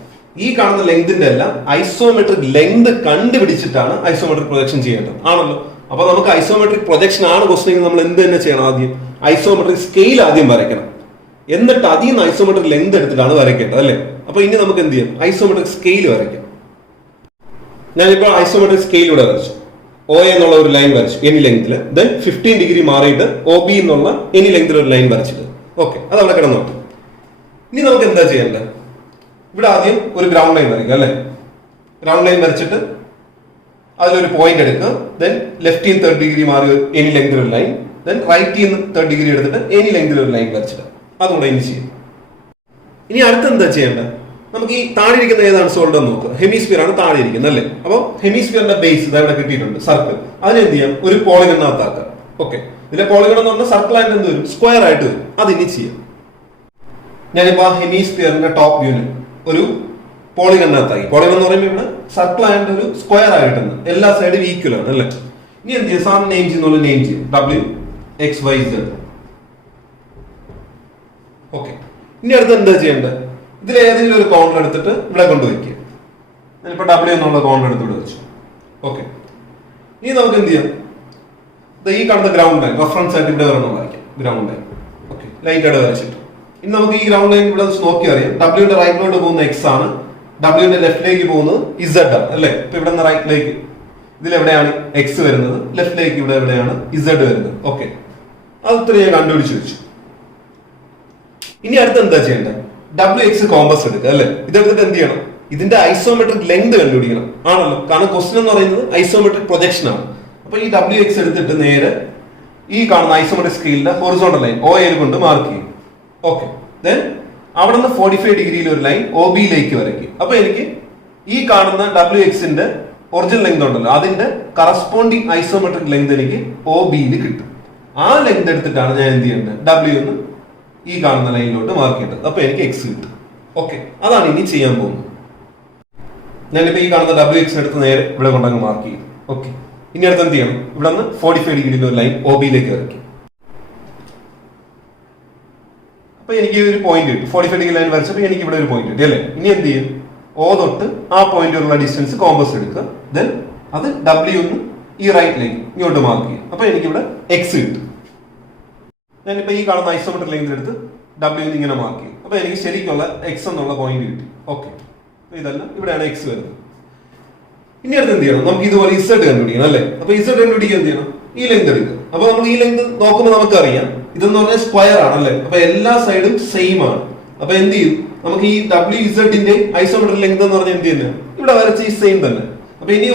ഈ കാണുന്ന ലെങ്തിന്റെ എല്ലാം ഐസോമെട്രിക് ലെങ്ത് കണ്ടുപിടിച്ചിട്ടാണ് ഐസോമെട്രിക് പ്രൊജക്ഷൻ ചെയ്യേണ്ടത് ആണല്ലോ. അപ്പൊ നമുക്ക് ഐസോമെട്രിക് പ്രൊജക്ഷൻ ആണ് ക്വസ്റ്റ്യൻ, നമ്മൾ എന്ത് തന്നെ ചെയ്യണം? ആദ്യം ഐസോമെട്രിക് സ്കെയിൽ ആദ്യം വരയ്ക്കണം, എന്നിട്ട് അതിൽ നിന്ന് ഐസോമെട്രിക് ലെങ്ത് എടുത്തിട്ടാണ് വരയ്ക്കേണ്ടത് അല്ലെ? അപ്പൊ ഇനി നമുക്ക് എന്ത് ചെയ്യാം? ഐസോമെട്രിക് സ്കെയിൽ വരയ്ക്കാം. ഞാനിപ്പോൾ ഐസോമെട്രിക് സ്കെയിൽ ഇവിടെ വരച്ചു. OA എന്നുള്ള ഒരു ലൈൻ വരച്ചു എനി ലെങ്തില്, ദെൻ 15 ഡിഗ്രി മാറിയിട്ട് OB എന്നുള്ള എനി ലെങ്തിൽ ഒരു ലൈൻ വരച്ചിട്ട്. ഓക്കെ, അത് അവിടെ കിടന്നോട്ടെ. ഇനി നമുക്ക് എന്താ ചെയ്യേണ്ടത്? ഇവിടെ ആദ്യം ഒരു ഗ്രൗണ്ട് ലൈൻ വരയ്ക്കുക അല്ലെ? ഗ്രൗണ്ട് ലൈൻ വരച്ചിട്ട് അതിലൊരു പോയിന്റ് എടുക്കുക, ദെൻ ലെഫ്റ്റിൽ നിന്ന് 30 ഡിഗ്രി മാറി എനി ലെങ്തിൽ ഒരു ലൈൻ, ദെൻ റൈറ്റിൽ നിന്ന് 30 ഡിഗ്രി എടുത്തിട്ട് എനി ലെങ്തിൽ ഒരു ലൈൻ വരച്ചിട്ട് അതുകൂടെ ഇനി ചെയ്യും. ഇനി അടുത്ത് എന്താ ചെയ്യേണ്ടത്? നമുക്ക് ഈ താഴെ ഇരിക്കുന്ന ഏതാണ് സോൾഡ് എന്ന് നോക്കുക. ഹെമിസ്ഫിയർ ആണ് താഴെ ഇരിക്കുന്നത് അല്ലേ? അപ്പോൾ ഹെമിസ്ഫിയറിന്റെ ബേസ് ഇവിടെ കിട്ടിയിട്ടുണ്ട്, സർക്കിൾ. അതിനെന്ത് ചെയ്യാം? ഒരു പോളിഗണിനകത്താക്കാം. ഓക്കെ, ഇതിലെ പോളിഗൺ എന്ന് പറഞ്ഞാൽ സർക്കിൾ ആയിട്ട് എന്ത് വരും? സ്ക്വയർ ആയിട്ട് വരും. അതിനി ചെയ്യാം. ഞാനിപ്പോ ആ ഹെമിസ്ഫിയറിന്റെ ടോപ്പ് വ്യൂവിന് ഒരു പോളിഗണിനകത്താക്കി. പോളിഗൺ എന്ന് പറയുമ്പോൾ ഇവിടെ സർക്കിൾ ആയിട്ട് ഒരു സ്ക്വയർ ആയിട്ടുണ്ട്, എല്ലാ സൈഡും ഈക്വൽ ആണ് അല്ലേ? ഇനി എന്ത് ചെയ്യും? സാറിന് നെയിം ചെയ്യുന്ന നെയിം ചെയ്യും, WXYZ. ഓക്കെ, ഇനി അടുത്ത് എന്താ ചെയ്യേണ്ടത്? ഇതിൽ ഏതെങ്കിലും ഒരു കോർണർ എടുത്തിട്ട് ഇവിടെ കൊണ്ടുവയ്ക്കുക. ഞാനിപ്പോ W എന്നുള്ള കോർണർ എടുത്ത് ഇവിടെ വെച്ചു. ഓക്കെ, ഇനി നമുക്ക് എന്ത് ചെയ്യാം? ഈ കാണുന്ന ഗ്രൗണ്ട് ലൈൻ റെഫറൻസ് ആയിട്ട് ഇവിടെ വരണം വായിക്കാം, ഗ്രൗണ്ട് ലൈൻ. ഓക്കെ, ലൈറ്റ് ആയിട്ട് വരച്ചിട്ട് ഇനി നമുക്ക് ഈ ഗ്രൗണ്ട് ലൈൻ ഇവിടെ നോക്കി അറിയാം. W റൈറ്റിലോട്ട് പോകുന്ന X ആണ്, W ലെഫ്റ്റിലേക്ക് പോകുന്നത് Z ആണ് അല്ലെ? ഇപ്പൊ ഇവിടെ നിന്ന് റൈറ്റിലേക്ക് ഇതിലെവിടെയാണ് X വരുന്നത്, ലെഫ്റ്റിലേക്ക് ഇവിടെ എവിടെയാണ് Z വരുന്നത്. ഓക്കെ, അത് ഇത്ര ഞാൻ കണ്ടുപിടിച്ച് വെച്ചു. ഇനി അടുത്ത് എന്താ ചെയ്യേണ്ടത്? WX കോമ്പസ് എടുക്കുക അല്ലെ? ഇതെടുത്തിട്ട് എന്ത് ചെയ്യണം? ഇതിന്റെ ഐസോമെട്രിക് ലെങ്ത് കണ്ടുപിടിക്കണം ആണല്ലോ, കാരണം ക്വസ്റ്റ്യൻ എന്ന് പറയുന്നത് ഐസോമെട്രിക് പ്രൊജക്ഷൻ ആണ്. അപ്പൊ ഈ WX എടുത്തിട്ട് നേരെ ഈ കാണുന്ന ഐസോമെട്രിക് സ്കെയിലിന്റെ ഹൊറിസോണ്ടൽ ലൈൻ OA കൊണ്ട് മാർക്ക് ചെയ്യും. ഓക്കെ, ദെൻ അവിടെ നിന്ന് 45 ഡിഗ്രിയിൽ ഒരു ലൈൻ OB-യിലേക്ക് വരയ്ക്കും. അപ്പൊ എനിക്ക് ഈ കാണുന്ന WX-ന്റെ ഒറിജിനൽ ലെങ്ത് ഉണ്ടല്ലോ, അതിന്റെ കറസ്പോണ്ടിങ് ഐസോമെട്രിക് ലെങ്ത് എനിക്ക് OB-യിൽ കിട്ടും. ആ ലെങ്ത് എടുത്തിട്ടാണ് ഞാൻ എന്ത് ചെയ്യേണ്ടത്? W എന്ന് ഈ കാണുന്ന ലൈനിലോട്ട് മാർക്ക് ചെയ്യേണ്ടത്. അപ്പൊ എനിക്ക് X കിട്ടും. ഓക്കെ, അതാണ് ഇനി ചെയ്യാൻ പോകുന്നത്. ഞാനിപ്പോ ഈ കാണുന്ന WX എടുത്ത് നേരെ ഇവിടെ കൊണ്ടങ്ങ് മാർക്ക് ചെയ്യും. ഓക്കെ, ഇനി അടുത്ത് എന്ത് ചെയ്യണം? ഇവിടെ നിന്ന് 45 ഡിഗ്രിയിൽ ഒരു ലൈൻ OB-യിലേക്ക് വരയ്ക്കും. അപ്പൊ എനിക്ക് ഒരു പോയിന്റ് കിട്ടും. 45 ഡിഗ്രി ലൈൻ വരച്ചപ്പോൾ എനിക്ക് ഇവിടെ ഒരു പോയിന്റ് കിട്ടി അല്ലേ? ഇനി എന്ത് ചെയ്യും? O തൊട്ട് ആ പോയിന്റിലുള്ള ഡിസ്റ്റൻസ് കോമ്പസ് എടുക്കുക, ദെൻ അത് W ഒന്ന് ഈ റൈറ്റിലേക്ക് ഇങ്ങോട്ട് മാർക്ക് ചെയ്യും. അപ്പൊ എനിക്കിവിടെ X കിട്ടും. ഞാനിപ്പോ ഈ കാണുന്ന ഐസോമെട്രിക് ലെങ്ത് എടുത്ത് W ഇങ്ങനെ മാർക്ക് ചെയ്യും. അപ്പൊ എനിക്ക് ശരിക്കുള്ള X എന്നുള്ള പോയിന്റ് കിട്ടി. ഓക്കെ, ഇതല്ല, ഇവിടെയാണ് X വരുന്നത്. ഇനി അടുത്ത് എന്ത് ചെയ്യണം? നമുക്ക് ഇതുപോലെ Z കണ്ടുപിടിക്കണം അല്ലേ? അപ്പൊ Z കണ്ടുപിടിക്കാൻ എന്ത് ചെയ്യണം? ഈ ലെങ്ത് എടുക്കുക. അപ്പൊ നമ്മൾ ഈ ലെങ്ത് നോക്കുമ്പോൾ നമുക്കറിയാം ഇതെന്ന് പറഞ്ഞാൽ സ്ക്വയർ ആണ് അല്ലേ? അപ്പൊ എല്ലാ സൈഡും സെയിം ആണ്. അപ്പൊ എന്ത് ചെയ്യും? നമുക്ക് ഈ WZ-ന്റെ ഐസോമെട്രിക് ലെങ്ത് എന്ന് പറഞ്ഞാൽ എന്ത് ചെയ്യുന്നത്? ഇവിടെ വരച്ച് ഈ സെയിം തന്നെ. അപ്പൊ ഇനി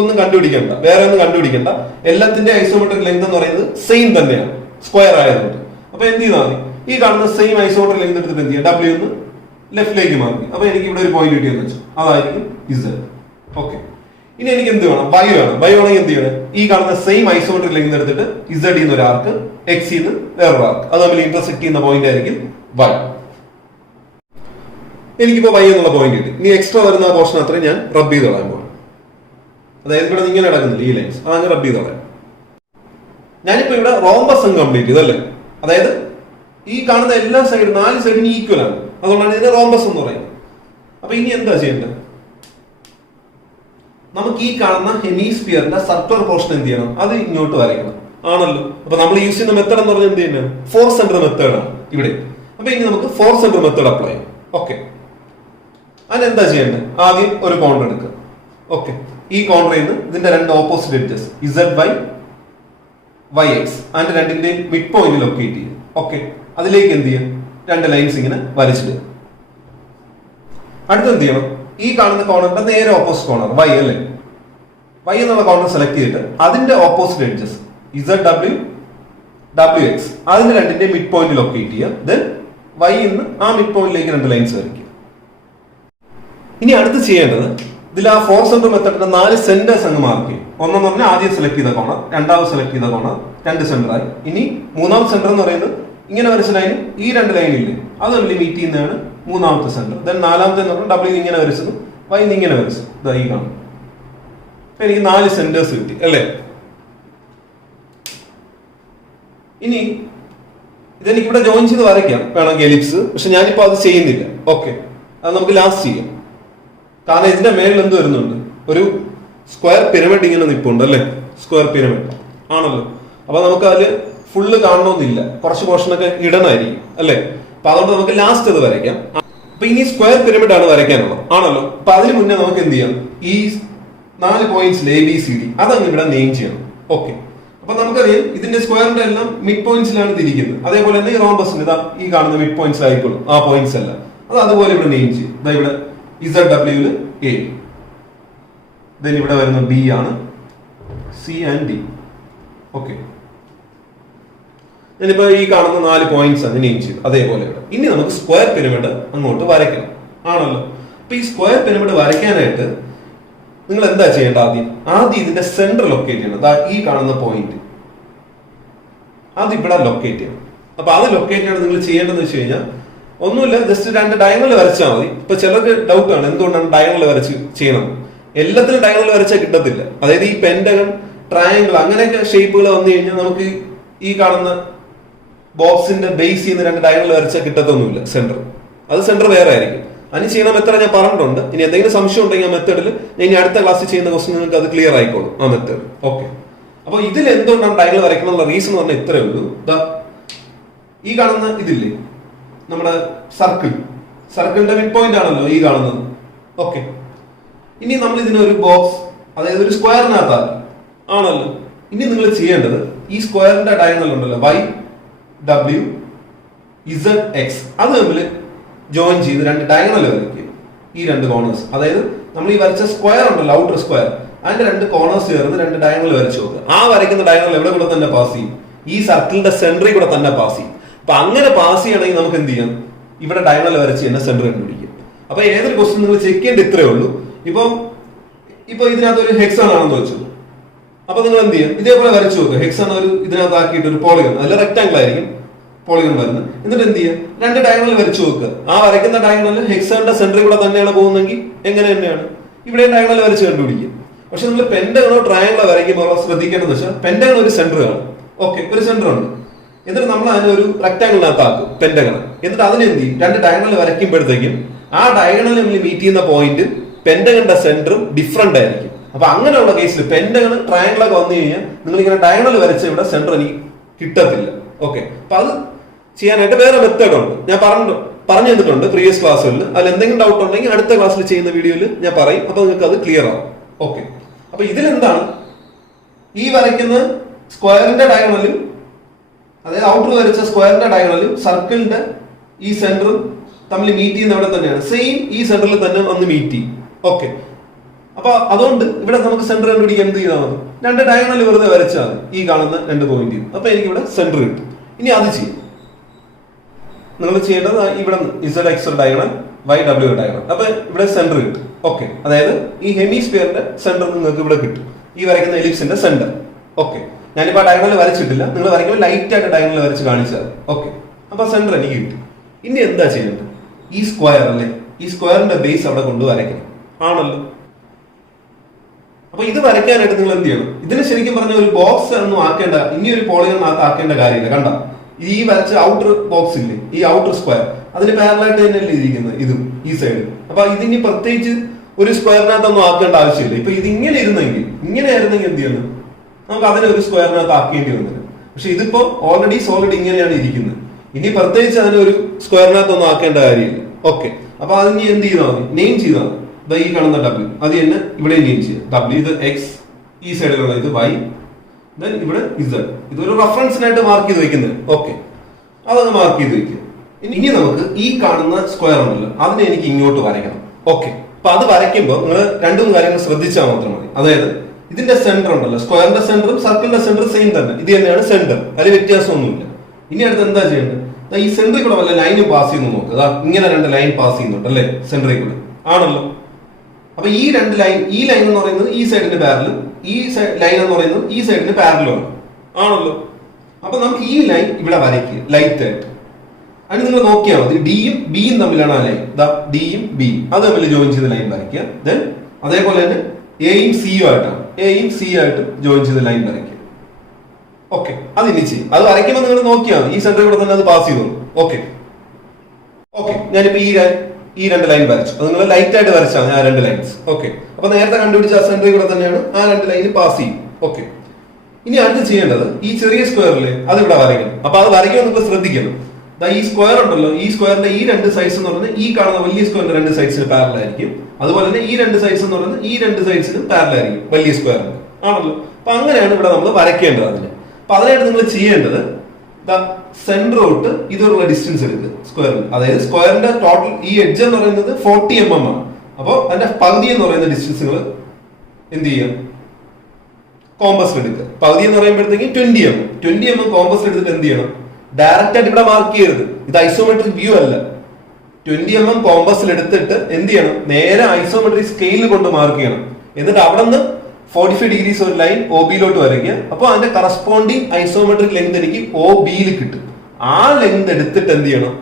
ഒന്നും കണ്ടുപിടിക്കണ്ട, വേറെ ഒന്നും കണ്ടുപിടിക്കണ്ട. എല്ലാത്തിന്റെ ഐസോമെട്രിക് ലെങ്ത് എന്ന് പറയുന്നത് സെയിം തന്നെയാണ്, സ്ക്വയർ ആയതുകൊണ്ട്. അപ്പൊ എന്ത് ചെയ്താൽ മതി? ഈ കാണുന്ന സെയിം ഐസോമെട്രിക് ലെങ്ത് എടുത്തിട്ട് എന്ത് ചെയ്യാം? W ഒന്ന് ലെഫ്റ്റിലേക്ക് മാർക്ക്. അപ്പൊ എനിക്ക് ഇവിടെ ഒരു പോയിന്റ് കിട്ടിയെന്ന് വെച്ചു, അതായിരിക്കും Z. ഓക്കെ, ഇനി എനിക്ക് എന്ത് വേണം? Y വേണം. Y വേണമെങ്കിൽ എന്ത് ചെയ്യണം? ഈ കാണുന്ന സെയിം ഐസോമെട്രിക് ലെങ്ത് എടുത്തിട്ട് Z ന്ന് ഒരു ആർക്ക്, X ന്ന് വേറൊരു ആർക്ക്, അത് തമ്മിൽ ഇന്റർസെക്ട് ചെയ്യുന്ന പോയിന്റ് ആയിരിക്കും Y. എനിക്കിപ്പോ Y എന്നുള്ള പോയിന്റ് കിട്ടി. ഇനി എക്സ്ട്രാ വരുന്ന പോർഷൻ അത്രയും ഞാൻ റബ്ബ് ചെയ്ത് കളയാൻ പോകണം. അതായത് ഇവിടെ ഇങ്ങനെ നടക്കുന്നില്ല ഈ ലൈൻസ്, അതങ്ങ് റബ്ബ് ചെയ്ത് കളയാം. ഞാനിപ്പോ ഇവിടെ റോംബസ് കംപ്ലീറ്റ് ചെയ്തല്ലേ? അതായത് ഈ കാണുന്ന എല്ലാ സൈഡും 4 സൈഡിന് ഈക്വൽ ആണ്, അതുകൊണ്ടാണ് ഇതിനെ റോംബസ് എന്ന് പറയുന്നത്. അപ്പൊ ഇനി എന്താ ചെയ്യേണ്ടത്? നമുക്ക് ഈ കാണുന്ന ഹെമിസ്ഫിയറിന്റെ സർക്കുലർ പോർഷൻ എന്ത് ചെയ്യണം, അത് ഇങ്ങോട്ട് വരയ്ക്കണം. ആണല്ലോ. അപ്പൊ നമ്മൾ യൂസ് ചെയ്യുന്ന മെത്തേഡ് എന്ന് പറഞ്ഞാൽ എന്ത് ചെയ്യുന്നത്, 4 സെന്റർ മെത്തേഡാണ് ഇവിടെ. അപ്പൊ ഇനി നമുക്ക് 4 സെന്റർ മെത്തേഡ് അപ്ലൈ ചെയ്യാം. ഓക്കെ, അതിനെന്താ ചെയ്യേണ്ടത്? ആദ്യം ഒരു കോർണർ എടുക്കുക. ഓക്കെ, ഈ കോർണറിൽ നിന്ന് ഇതിന്റെ രണ്ട് ഓപ്പോസിറ്റ് എഡ്ജസ് ZY YX അതിന്റെ രണ്ടിന്റെ മിഡ് പോയിന്റ് ലൊക്കേറ്റ് ചെയ്യുക. ഓക്കെ, അതിലേക്ക് എന്ത് ചെയ്യാം, രണ്ട് ലൈൻസ് ഇങ്ങനെ വരച്ചിടുക. അടുത്ത് എന്ത് ചെയ്യണം, ഈ കാണുന്ന കോർണറിന്റെ നേരെ ഓപ്പോസിറ്റ് കോർണർ Y അല്ലേ, Y എന്നുള്ള കോർണർ സെലക്ട് ചെയ്തിട്ട് അതിന്റെ ഓപ്പോസിറ്റ് എഡ്ജസ് ZW WX അതിന്റെ രണ്ടിന്റെ മിഡ് പോയിന്റ് ലൊക്കേറ്റ് ചെയ്യുക. ദെൻ Y നിന്ന് ആ മിഡ് പോയിന്റിലേക്ക് രണ്ട് ലൈൻസ് വരയ്ക്കുക. ഇനി അടുത്ത് ചെയ്യേണ്ടത്, ഇതിൽ ആ 4 സെന്റർ മെത്തേഡിന്റെ 4 സെന്റേഴ്സ് അങ്ങ് മാർക്ക് ചെയ്യും. ഒന്നെന്ന് പറഞ്ഞാൽ ആദ്യം സെലക്ട് ചെയ്ത കോണർ, രണ്ടാമത് സെലക്ട് ചെയ്ത കോണർ, 2 സെന്ററായി. ഇനി മൂന്നാമത്തെ സെന്റർ എന്ന് പറയുന്നത് ഇങ്ങനെ വരച്ച ലൈനും ഈ രണ്ട് ലൈനില്ലേ അത് തമ്മിൽ മീറ്റ് ചെയ്യുന്നതാണ് മൂന്നാമത്തെ സെന്റർ. ദെൻ നാലാമത്തെ എന്ന് പറഞ്ഞാൽ W ഇങ്ങനെ വരച്ചത് Y ഇങ്ങനെ വരച്ചു, ഇതാ ഈ കാണും. അപ്പൊ എനിക്ക് 4 സെന്റേഴ്സ് കിട്ടി അല്ലേ. ഇനി ഇതെനിക്ക് ഇവിടെ ജോയിൻ ചെയ്ത് വരയ്ക്കാം വേണമെങ്കിൽ എലിപ്സ്, പക്ഷെ ഞാനിപ്പോ അത് ചെയ്യുന്നില്ല. ഓക്കെ, അത് നമുക്ക് ലാസ്റ്റ് ചെയ്യാം. കാരണം ഇതിന്റെ മേളിൽ എന്ത് വരുന്നുണ്ട്, ഒരു സ്ക്വയർ പിരമിഡ് ഇങ്ങനെ നിൽപ്പുണ്ട് അല്ലെ, സ്ക്വയർ പിരമിഡ് ആണല്ലോ. അപ്പൊ നമുക്ക് അതില് ഫുള്ള് കാണണമെന്നില്ല, കുറച്ച് പോർഷനൊക്കെ ഇടണമായിരിക്കും അല്ലെ. അപ്പൊ അതുകൊണ്ട് നമുക്ക് ലാസ്റ്റ് അത് വരയ്ക്കാം. അപ്പൊ ഇനി സ്ക്വയർ പിരമിഡ് ആണ് വരയ്ക്കാനുള്ളത് ആണല്ലോ. അപ്പൊ അതിന് മുന്നേ നമുക്ക് എന്ത് ചെയ്യാം, ഈ 4 പോയിന്റ്സ് ABCD അതങ്ങ് ഇവിടെ നെയിം ചെയ്യണം. ഓക്കെ, അപ്പൊ നമുക്കറിയാം ഇതിന്റെ സ്ക്വയറിന്റെ എല്ലാം മിഡ് പോയിന്റ്സിലാണ് ഇതിരിക്കുന്നത്. അതേപോലെ തന്നെ ഈ റോംബസിന് ഇതാ ഈ കാണുന്ന മിഡ് പോയിന്റ്സ് ആയിക്കോളും ആ പോയിന്റ്സ് എല്ലാം. അത് അതുപോലെ ഇവിടെ നെയിം ചെയ്യും. ഇതാ ഇവിടെ ZW A, ദെൻ ഇവിടെ വരുന്ന B ആണ്, C ആൻഡ് D. ഓക്കെ, ഞാനിപ്പോ ഈ കാണുന്ന 4 പോയിന്റ്സ് ആണ് നെയിം ചെയ്തു. അതേപോലെ ഇവിടെ ഇനി നമുക്ക് സ്ക്വയർ പിരമിഡ് അങ്ങോട്ട് വരയ്ക്കണം ആണല്ലോ. അപ്പൊ ഈ സ്ക്വയർ പിരമിഡ് വരയ്ക്കാനായിട്ട് നിങ്ങൾ എന്താ ചെയ്യേണ്ടത്, ആദ്യം ഇതിന്റെ സെന്റർ ലൊക്കേറ്റ് ചെയ്യണം. ഈ കാണുന്ന പോയിന്റ് അത് ഇവിടെ ലൊക്കേറ്റ് ചെയ്യണം. അപ്പൊ അത് ലൊക്കേറ്റ് ചെയ്യണം. നിങ്ങൾ ചെയ്യേണ്ടതെന്ന് വെച്ച് കഴിഞ്ഞാൽ ഒന്നുമില്ല, ജസ്റ്റ് 2 ഡയഗണൽ വരച്ചാൽ മതി. ഇപ്പൊ ചിലർക്ക് ഡൗട്ട് ആണ് എന്തുകൊണ്ടാണ് ഡയഗണൽ വരച്ച് ചെയ്യണം. എല്ലാത്തിനും ഡയഗണൽ വരച്ചാൽ കിട്ടത്തില്ല. അതായത് ഈ പെന്റഗൺ, ട്രയാങ്കിൾ അങ്ങനെയൊക്കെ ഷേപ്പുകൾ വന്നു കഴിഞ്ഞാൽ നമുക്ക് ഈ കാണുന്ന ബോക്സിന്റെ ബേസ് ചെയ്യുന്ന 2 ഡയഗണൽ വരച്ചാൽ കിട്ടത്തൊന്നുമില്ല സെന്റർ. അത് സെന്റർ വേറെ ആയിരിക്കും. അതിന് ചെയ്യുന്ന മെത്തേഡ് ഞാൻ പറഞ്ഞിട്ടുണ്ട്. ഇനി എന്തെങ്കിലും സംശയം ഉണ്ടെങ്കിൽ ആ മെത്തേഡിൽ ഞാൻ ഇനി അടുത്ത ക്ലാസ്സിൽ ചെയ്യുന്ന ക്വസ്റ്റ്യൻ നിങ്ങൾക്ക് അത് ക്ലിയർ ആയിക്കോളും ആ മെത്തേഡ്. ഓക്കെ, അപ്പൊ ഇതിൽ എന്തുകൊണ്ടാണ് ഡയഗണൽ വരയ്ക്കണമെന്നുള്ള റീസൺ എന്ന് പറഞ്ഞാൽ ഇത്രയേ ഉള്ളൂ. ഈ കാണുന്ന ഇതില്ലേ നമ്മുടെ സർക്കിളിന്റെ മിഡ് പോയിന്റ് ആണല്ലോ ഈ കാണുന്നത്. ഓക്കെ, ഇനി നമ്മൾ ഇതിനെ ഒരു ബോക്സ്, അതായത് ഒരു സ്ക്വയറിനകത്താക്കി ആണല്ലോ. ഇനി നിങ്ങൾ ചെയ്യേണ്ടത് ഈ സ്ക്വയറിന്റെ ഡയഗണൽ ഉണ്ടല്ലോ YW ZX അത് തമ്മിൽ ജോയിൻ ചെയ്ത് 2 ഡയഗണൽ വരയ്ക്കുക. ഈ 2 കോർണേഴ്സ്, അതായത് നമ്മൾ ഈ വരച്ച സ്ക്വയർ ഉണ്ടല്ലോ ഔട്ടർ സ്ക്വയർ, അതിന്റെ 2 കോർണേഴ്സ് ചേർന്ന് 2 ഡയഗണൽ വരച്ചു നോക്കുക. ആ വരയ്ക്കുന്ന ഡയഗണൽ എവിടെ കൂടെ തന്നെ പാസ് ചെയ്യും, ഈ സർക്കിളിന്റെ സെന്ററിൽ കൂടെ തന്നെ പാസ് ചെയ്യും. അപ്പൊ അങ്ങനെ പാസ് ചെയ്യണമെങ്കിൽ നമുക്ക് എന്ത് ചെയ്യാം, ഇവിടെ ഡയഗണൽ വരച്ച് തന്നെ സെന്റർ കണ്ടുപിടിക്കും. അപ്പൊ ഏതൊരു ക്വസ്റ്റ്യൻ നിങ്ങൾ ചെക്ക് ചെയ്യേണ്ട ഇത്രേ ഉള്ളൂ. ഇപ്പൊ ഇതിനകത്ത് ഒരു ഹെക്സാൺ ആണെന്ന് വെച്ചു, അപ്പൊ നിങ്ങൾ എന്ത് ചെയ്യും, ഇതേപോലെ വരച്ചു നോക്കുക. ഹെക്സാൺ ഒരു ഇതിനകത്ത് ആക്കിയിട്ട് ഒരു പോളിഗൺ, അതിൽ റെക്ടാംഗിൾ ആയിരിക്കും പോളിഗൺ വരുന്നത്. എന്നിട്ട് എന്ത് ചെയ്യുക, 2 ഡയഗണൽ വരച്ചു നോക്കുക. ആ വരയ്ക്കുന്ന ഡയഗണൽ ഹെക്സാണിന്റെ സെന്ററിൽ കൂടെ തന്നെയാണ് പോകുന്നതെങ്കിൽ എങ്ങനെ തന്നെയാണ് ഇവിടെ ഡയഗണൽ വരച്ച് കണ്ടുപിടിക്കുക. പക്ഷെ നിങ്ങൾ പെന്റഗണോ ട്രയാങ്കിളോ വരയ്ക്കുമ്പോൾ ശ്രദ്ധിക്കേണ്ടതെന്ന് വെച്ചാൽ പെന്റഗൺ ഒരു സെന്റർ ആണ്. ഓക്കെ, ഒരു സെന്റർ ഉണ്ട്. എന്നിട്ട് നമ്മൾ അതിനെ ഒരു റെക്ടാംഗിളിനകത്താക്കും പെന്റഗൺ. എന്നിട്ട് അതിനെ എന്ത് ചെയ്യും, 2 ഡയഗണൽ വരയ്ക്കുമ്പോഴത്തേക്കും ആ ഡയഗണൽ നമ്മൾ മീറ്റ് ചെയ്യുന്ന പോയിന്റ് പെന്റഗണിന്റെ സെന്ററും ഡിഫറെന്റ് ആയിരിക്കും. അപ്പൊ അങ്ങനെയുള്ള കേസിൽ പെന്റഗൺ ട്രയാങ്കിളൊക്കെ വന്നു കഴിഞ്ഞാൽ നിങ്ങൾ ഇങ്ങനെ ഡയഗണൽ വരച്ച് ഇവിടെ സെന്റർ എനിക്ക് കിട്ടത്തില്ല. ഓക്കെ, അപ്പൊ അത് ചെയ്യാനായിട്ട് വേറെ മെത്തേഡ് ഉണ്ട്, ഞാൻ പറഞ്ഞു തന്നിട്ടുണ്ട് പ്രീവിയസ് ക്ലാസ്സുകളിൽ. അതിൽ എന്തെങ്കിലും ഡൗട്ട് ഉണ്ടെങ്കിൽ അടുത്ത ക്ലാസ്സിൽ ചെയ്യുന്ന വീഡിയോയിൽ ഞാൻ പറയും. അപ്പൊ നിങ്ങൾക്ക് അത് ക്ലിയർ ആവും. ഓക്കെ, അപ്പൊ ഇതിലെന്താണ് ഈ വരയ്ക്കുന്ന സ്ക്വയറിന്റെ ഡയഗണലും, അതായത് ഔട്ടർ വരച്ച സ്ക്വയറിന്റെ ഡയഗണലും സർക്കിളിന്റെ ഈ സെന്ററും തമ്മിൽ മീറ്റ് ചെയ്യുന്ന ഇവിടെ തന്നെയാണ്. സെയിം ഈ സെന്ററിൽ തന്നെ വന്ന് മീറ്റ് ചെയ്യും. ഓക്കെ, അപ്പൊ അതുകൊണ്ട് ഇവിടെ നമുക്ക് സെന്റർ കണ്ടുപിടിക്കാൻ എന്ത് ചെയ്താൽ മതി, 2 ഡയഗണൽ വെറുതെ വരച്ചാൽ മതി ഈ കാണുന്ന 2 പോയിന്റ്. അപ്പൊ എനിക്ക് ഇവിടെ സെന്റർ കിട്ടും. ഇനി അത് ചെയ്യും. നിങ്ങൾ ചെയ്യേണ്ടത് ഇവിടെ ZX ഡയഗണൽ YW ഡയഗണൽ. അപ്പൊ ഇവിടെ സെന്റർ കിട്ടും. ഓക്കെ, അതായത് ഈ ഹെമിസ്ഫിയറിന്റെ സെന്റർ നിങ്ങൾക്ക് ഇവിടെ കിട്ടും, ഈ വരയ്ക്കുന്ന എലിപ്സിന്റെ സെന്റർ. ഓക്കെ, ഞാനിപ്പോ ഡയഗണൽ വരച്ചിട്ടില്ല, നിങ്ങൾ വരയ്ക്കുമ്പോൾ ലൈറ്റ് ആയിട്ട് ഡയഗണൽ വരച്ച് കാണിച്ചാൽ. ഓക്കെ, അപ്പൊ സെന്റർ എനിക്ക് കിട്ടും. ഇനി എന്താ ചെയ്യേണ്ടത്, ഈ സ്ക്വയർ അല്ലേ, ഈ സ്ക്വയറിന്റെ ബേസ് അവിടെ കൊണ്ട് വരയ്ക്കണം ആണല്ലോ. അപ്പൊ ഇത് വരയ്ക്കാനായിട്ട് നിങ്ങൾ എന്ത് ചെയ്യണം, ഇതിന് ശരിക്കും പറഞ്ഞ ഒരു ബോക്സ് ഒന്നും ആക്കേണ്ട, ഇനി ഒരു പോളിഗണിനകത്ത് ആക്കേണ്ട കാര്യമില്ല. കണ്ട ഈ വരച്ച ഔട്ടർ ബോക്സ് ഇല്ലേ, ഈ ഔട്ടർ സ്ക്വയർ അതിന് പാരലായിട്ട് തന്നെയല്ലേ ഇരിക്കുന്നത് ഇതും ഈ സൈഡ്. അപ്പൊ ഇതിനി പ്രത്യേകിച്ച് ഒരു സ്ക്വയറിനകത്തൊന്നും ആക്കേണ്ട ആവശ്യമില്ല. ഇപ്പൊ ഇത് ഇങ്ങനെ ഇരുന്നെങ്കിൽ, ഇങ്ങനെ ആയിരുന്നെങ്കിൽ എന്ത് ചെയ്യണം, നമുക്ക് അതിനെ ഒരു സ്ക്വയറിനകത്ത് ആക്കേണ്ടി വന്നത്. പക്ഷെ ഇതിപ്പോ ഓൾറെഡി സോളിഡ് ഇങ്ങനെയാണ് ഇരിക്കുന്നത്. ഇനി പ്രത്യേകിച്ച് അതിനെ ഒരു സ്ക്വയറിനകത്തൊന്നും ആക്കേണ്ട കാര്യമില്ല. ഓക്കെ, അപ്പൊ അതിന് എന്ത് ചെയ്താൽ മതി, നെയിം ചെയ്താൽ മതി. ഈ കാണുന്ന ഡബ്ല്യു അത് തന്നെ ഇവിടെ നെയിം ചെയ്യാം. ഡബ്ല്യു ഇത് എക്സ്, ഈ സൈഡിലുള്ള ഇത് വൈ, ദെൻ ഇവിടെ ഇസഡ്. ഇതൊരു റെഫറൻസിനായിട്ട് മാർക്ക് ചെയ്ത് വെക്കുന്നത്. ഓക്കെ, അതങ്ങ് മാർക്ക് ചെയ്ത് വെക്കുക. ഇനി നമുക്ക് ഈ കാണുന്ന സ്ക്വയർ ഉണ്ടല്ലോ, അതിനെ എനിക്ക് ഇങ്ങോട്ട് വരയ്ക്കണം. ഓക്കെ, അപ്പൊ അത് വരയ്ക്കുമ്പോൾ നിങ്ങൾ രണ്ടും കാര്യങ്ങൾ ശ്രദ്ധിച്ചാൽ മാത്രം മതി. അതായത് ഇതിന്റെ സെന്റർ ഉണ്ടല്ലോ, സ്ക്വയറിന്റെ സെന്ററും സർക്കിളിന്റെ സെന്ററും സെയിം തന്നെ, ഇത് തന്നെയാണ് സെന്റർ, അതിൽ വ്യത്യാസമൊന്നുമില്ല. ഇനി അടുത്ത് എന്താ ചെയ്യേണ്ടത്, ഈ സെന്ററിൽ കൂടെ വല്ല ലൈന് പാസ് ചെയ്യുന്നു നോക്കുക. ഇങ്ങനെ രണ്ട് ലൈൻ പാസ് ചെയ്യുന്നുണ്ട് അല്ലേ സെന്ററിൽ കൂടെ, ആണല്ലോ. അപ്പൊ ഈ രണ്ട് ലൈൻ, ഈ ലൈൻ എന്ന് പറയുന്നത് ഈ സൈഡിന്റെ പാരലും, ഈ ലൈൻ എന്ന് പറയുന്നത് ഈ സൈഡിന്റെ പാരലും ആണ്, ആണല്ലോ. അപ്പൊ നമുക്ക് ഈ ലൈൻ ഇവിടെ വരയ്ക്കുക ലൈറ്റ് ആയിട്ട്. അതിന് നിങ്ങൾ നോക്കിയാൽ മതി, ഡിയും ബിയും തമ്മിലാണ് ആ ലൈൻ, ഡിയും ബിയും അത് തമ്മിൽ ജോയിൻ ചെയ്ത ലൈൻ വരയ്ക്കുക. ദെൻ അതേപോലെ തന്നെ എയും സിയും ആയിട്ടാണ്, എയും സി ആയിട്ട് ജോയിൻ ചെയ്ത ലൈൻ വരയ്ക്കുക. ഓക്കെ, അത് ഇനി ചെയ്യും. അത് വരയ്ക്കുമ്പോൾ നിങ്ങൾ നോക്കിയാൽ മതി, ഈ സെന്ററിൽ കൂടെ തന്നെ അത് പാസ് ചെയ്തോളൂ. ഓക്കെ ഓക്കെ, ഞാനിപ്പോ ഈ രണ്ട് ലൈൻ വരച്ചു. അത് നിങ്ങൾ ലൈറ്റ് ആയിട്ട് വരച്ചാണ് ആ രണ്ട് ലൈൻസ്. ഓക്കെ, അപ്പൊ നേരത്തെ കണ്ടുപിടിച്ച ആ സെന്ററിൽ കൂടെ തന്നെയാണ് ആ രണ്ട് ലൈൻ പാസ് ചെയ്യും. ഓക്കെ, ഇനി അടുത്ത് ചെയ്യേണ്ടത് ഈ ചെറിയ സ്ക്വയറിൽ അത് ഇവിടെ വരയ്ക്കണം. അപ്പൊ അത് വരയ്ക്കുമ്പോൾ നിങ്ങൾ ശ്രദ്ധിക്കണം, ഈ സ്ക്വയർ ഉണ്ടല്ലോ, ഈ സ്ക്വയറിന്റെ ഈ രണ്ട് സൈഡ്സ് എന്ന് പറഞ്ഞാൽ ഈ കാണുന്ന വലിയ സ്ക്വയറിന്റെ രണ്ട് സൈഡ്സിന് പാരലൽ ആയിരിക്കും. അതുപോലെ തന്നെ ഈ രണ്ട് സൈഡ്സ് എന്ന് പറയുന്നത് ഈ രണ്ട് സൈഡ്സിന് പാരലൽ ആയിരിക്കും വലിയ സ്ക്വയറിന്, ആണല്ലോ. അപ്പൊ അങ്ങനെയാണ് ഇവിടെ നമ്മൾ വരയ്ക്കേണ്ടത് അതിന്. അപ്പൊ അതിനായിട്ട് നിങ്ങൾ ചെയ്യേണ്ടത് സെന്റർ തൊട്ട് ഇതുള്ള ഡിസ്റ്റൻസ് എടുക്കുക സ്ക്വയറിൽ. അതായത് സ്ക്വയറിന്റെ ടോട്ടൽ ഈ എഡ്ജ് എന്ന് പറയുന്നത് 40 mm ആണ്. അപ്പോൾ അതിന്റെ പകുതി എന്ന് പറയുന്ന ഡിസ്റ്റൻസ് നിങ്ങൾ എന്ത് ചെയ്യാം, കോമ്പസ് എടുക്കുക. പകുതി എന്ന് പറയുമ്പോഴത്തേക്ക് 20 mm. 20 mm കോമ്പസ് എടുത്തിട്ട് എന്ത് ചെയ്യണം, ഡയറക്റ്റ് ആയിട്ട് ഇവിടെ മാർക്ക് ചെയ്യരുത്, ഇത് ഐസോമെട്രിക് വ്യൂ അല്ല. 20 mm കോമ്പസിൽ എടുത്തിട്ട് എന്ത് ചെയ്യണം, നേരെ ഐസോമെട്രിക് സ്കെയിലിൽ കൊണ്ട് മാർക്ക് ചെയ്യണം. എന്നിട്ട് അവിടെ നിന്ന് 45 ഡിഗ്രീസ് ഒരു ലൈൻ ഒ ബിയിലോട്ട് വരയ്ക്കുക. അപ്പോൾ അതിന്റെ കറസ്പോണ്ടിങ് ഐസോമെട്രിക് ലെങ്ത് എനിക്ക് ഒ ബിയിൽ കിട്ടും. ആ ലെങ്ത് എടുത്തിട്ട് എന്ത് ചെയ്യണം,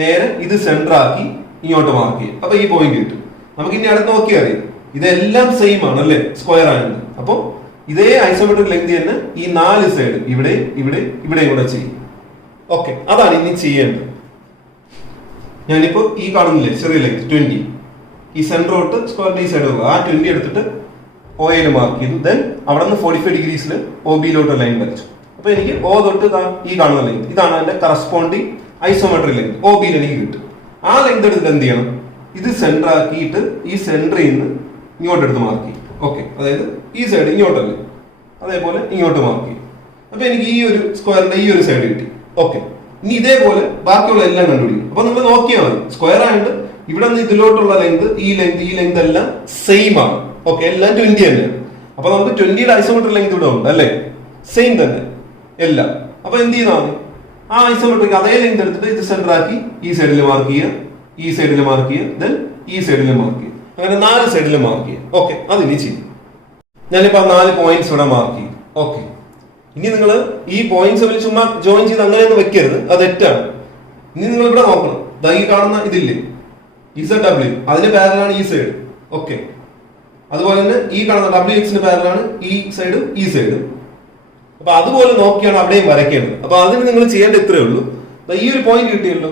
നേരെ ഇത് സെന്റർ ആക്കി ഇങ്ങോട്ട് മാർക്ക് ചെയ്യും. അപ്പൊ ഈ പോയിന്റ് കിട്ടും. നമുക്ക് ഇനി അടുത്ത് നോക്കിയാൽ അറിയാം, ഇതെല്ലാം സെയിം ആണ് അല്ലേ, സ്ക്വയർ ആയത്. അപ്പോൾ ഇതേ ഐസോമെട്രിക് ലെങ്ത് തന്നെ ഈ 4 സൈഡ് ഇവിടെ ഇവിടെ ഇവിടെ ഇവിടെ ചെയ്യും. ഓക്കെ, അതാണ് ഇനി ചെയ്യേണ്ടത്. ഞാനിപ്പോ ഈ കാണുന്നില്ലേ ചെറിയ ലെങ്ത് 20, ഈ സെന്റർ തൊട്ട് സ്ക്വയറിന്റെ ഈ സൈഡ് ആ 20 എടുത്തിട്ട് ഓയിൽ മാർക്ക് ചെയ്തു. ദെൻ അവിടെ നിന്ന് 45 ഡിഗ്രീസിൽ ഒ ബിയിലോട്ട് ലൈൻ വരച്ചു. അപ്പൊ എനിക്ക് ഒ തൊട്ട് ഈ കാണുന്ന ലെങ്ത്, ഇതാണ് അതിന്റെ കറസ്പോണ്ടിങ് ഐസോമെട്രിക് ലെങ്ത്, ഒ ബിയിൽ എനിക്ക് കിട്ടും. ആ ലെങ്ത് എടുത്തിട്ട് എന്ത് ചെയ്യണം, ഇത് സെന്റർ ആക്കിയിട്ട് ഈ സെന്ററിൽ നിന്ന് ഇങ്ങോട്ട് എടുത്ത് മാർക്ക് ചെയ്യും. ഓക്കെ, അതായത് ഈ സൈഡ് ഇങ്ങോട്ടല്ലേ, അതേപോലെ ഇങ്ങോട്ട് മാർക്ക് ചെയ്യും. അപ്പൊ എനിക്ക് ഈ ഒരു സ്ക്വയറിന്റെ ഈ ഒരു സൈഡ് കിട്ടി. ഓക്കെ, ഇനി ഇതേപോലെ ബാക്കിയുള്ള എല്ലാം കണ്ടുപിടിക്കും. അപ്പൊ നിങ്ങൾ നോക്കിയാൽ മതി, സ്ക്വയർ ആയിട്ട് ഇവിടെ നിന്ന് ഇതിലോട്ടുള്ള ലെങ്ത്, ഈ ലെങ്ത് എല്ലാം സെയിം ആണ്. ഓക്കെ, എല്ലാം 20 തന്നെയാണ്. അപ്പൊ നമുക്ക് 20യുടെ ഐസോമെട്രിക് ലെങ്ത് ഇവിടെ ഉണ്ട് അല്ലേ, സെയിം തന്നെ എല്ലാം. അപ്പൊ എന്ത് ചെയ്താൽ മതി, ആ ഐസോമെട്രിക് അതേ ലെങ്ത് എടുത്തിട്ട് ഇത് സെന്റർ ആക്കി ഈ സൈഡിൽ മാർക്ക് ചെയ്യുക, ഈ സൈഡിൽ മാർക്ക് ചെയ്യുക, ദെൻ ഈ സൈഡിൽ മാർക്ക് ചെയ്യുക. അങ്ങനെ 4 സൈഡിൽ മാർക്ക് ചെയ്യുക. ഓക്കെ, അതിനി ചെയ്യും. ഞാനിപ്പോ 4 പോയിന്റ്സ് ഇവിടെ മാർക്ക് ചെയ്യും. ഓക്കെ, ഇനി നിങ്ങൾ ഈ പോയിന്റ്സ് തമ്മിൽ ചുമ്മാ ജോയിൻ ചെയ്ത് അങ്ങനെയൊന്നും വെക്കരുത്, അത് തെറ്റാണ്. ഇനി നിങ്ങൾ ഇവിടെ നോക്കണം, ഈ കാണുന്ന ഇതില്ലേ ZW, അതിന് പാരലാണ് ഈ സൈഡ്. ഓക്കെ, അതുപോലെ തന്നെ ഈ കാണുന്ന WXന് പാരലാണ് ഈ സൈഡും ഈ സൈഡും. അപ്പൊ അതുപോലെ നോക്കിയാണ് അവിടെയും വരയ്ക്കേണ്ടത്. അപ്പൊ അതിന് നിങ്ങൾ ചെയ്യേണ്ട ഇത്രയേ ഉള്ളൂ. ഈ ഒരു പോയിന്റ് കിട്ടിയല്ലോ,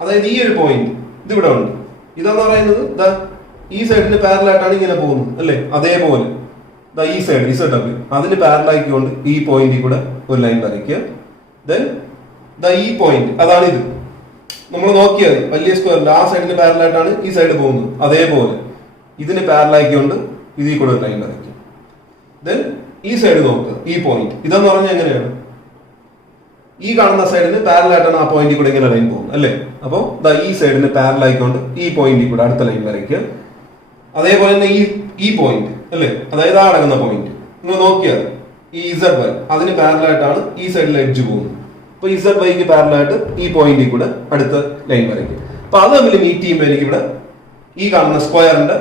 അതായത് ഈ ഒരു പോയിന്റ് ഇതിവിടെ ഉണ്ട്. ഇതെന്ന് പറയുന്നത് ഈ സൈഡിന് പാരലായിട്ടാണ് ഇങ്ങനെ പോകുന്നത് അല്ലേ, അതേപോലെ ഈ സൈഡ് ZW അതിന് പാരലായിക്കൊണ്ട് ഈ പോയിന്റിൽ കൂടെ ഒരു ലൈൻ വരയ്ക്കുക. ദെൻ ഈ പോയിന്റ് അതാണ് ഇത്, നമ്മൾ നോക്കിയാൽ വലിയ സ്ക്വയറിന്റെ ആ സൈഡിന് പാരലായിട്ടാണ് ഈ സൈഡ് പോകുന്നത്, അതേപോലെ ഇതിന് പാരലായിക്കൊണ്ട് ഇതിൽ കൂടെ ഒരു ലൈൻ വരയ്ക്കും. ദെൻ ഈ സൈഡ് നോക്കുക, ഈ പോയിന്റ് ഇതെന്ന് പറഞ്ഞാൽ എങ്ങനെയാണ്, ഈ കാണുന്ന സൈഡിന് പാരലായിട്ടാണ് ആ പോയിന്റിൽ കൂടെ ഇങ്ങനെ ലൈൻ പോകുന്നത് അല്ലേ. അപ്പോൾ ഈ സൈഡിന് പാരലായിക്കൊണ്ട് ഈ പോയിന്റിൽ കൂടെ അടുത്ത ലൈൻ വരയ്ക്കുക. അതേപോലെ തന്നെ ഈ പോയിന്റ് അല്ലേ, അതായത് ആ അടങ്ങുന്ന പോയിന്റ് നിങ്ങൾ നോക്കിയാൽ ഈ ZY അതിന് പാരലായിട്ടാണ് ഈ സൈഡിൽ എഡ്ജ് പോകുന്നത്. അപ്പൊ ZYക്ക് പാരലായിട്ട് ഈ പോയിന്റിൽ കൂടെ അടുത്ത ലൈൻ വരയ്ക്കും. അപ്പൊ അത് തമ്മിൽ മീറ്റ് ചെയ്യുമ്പോൾ എനിക്ക് ഇവിടെ ഈ കാണുന്ന സ്ക്വയറിന്റെ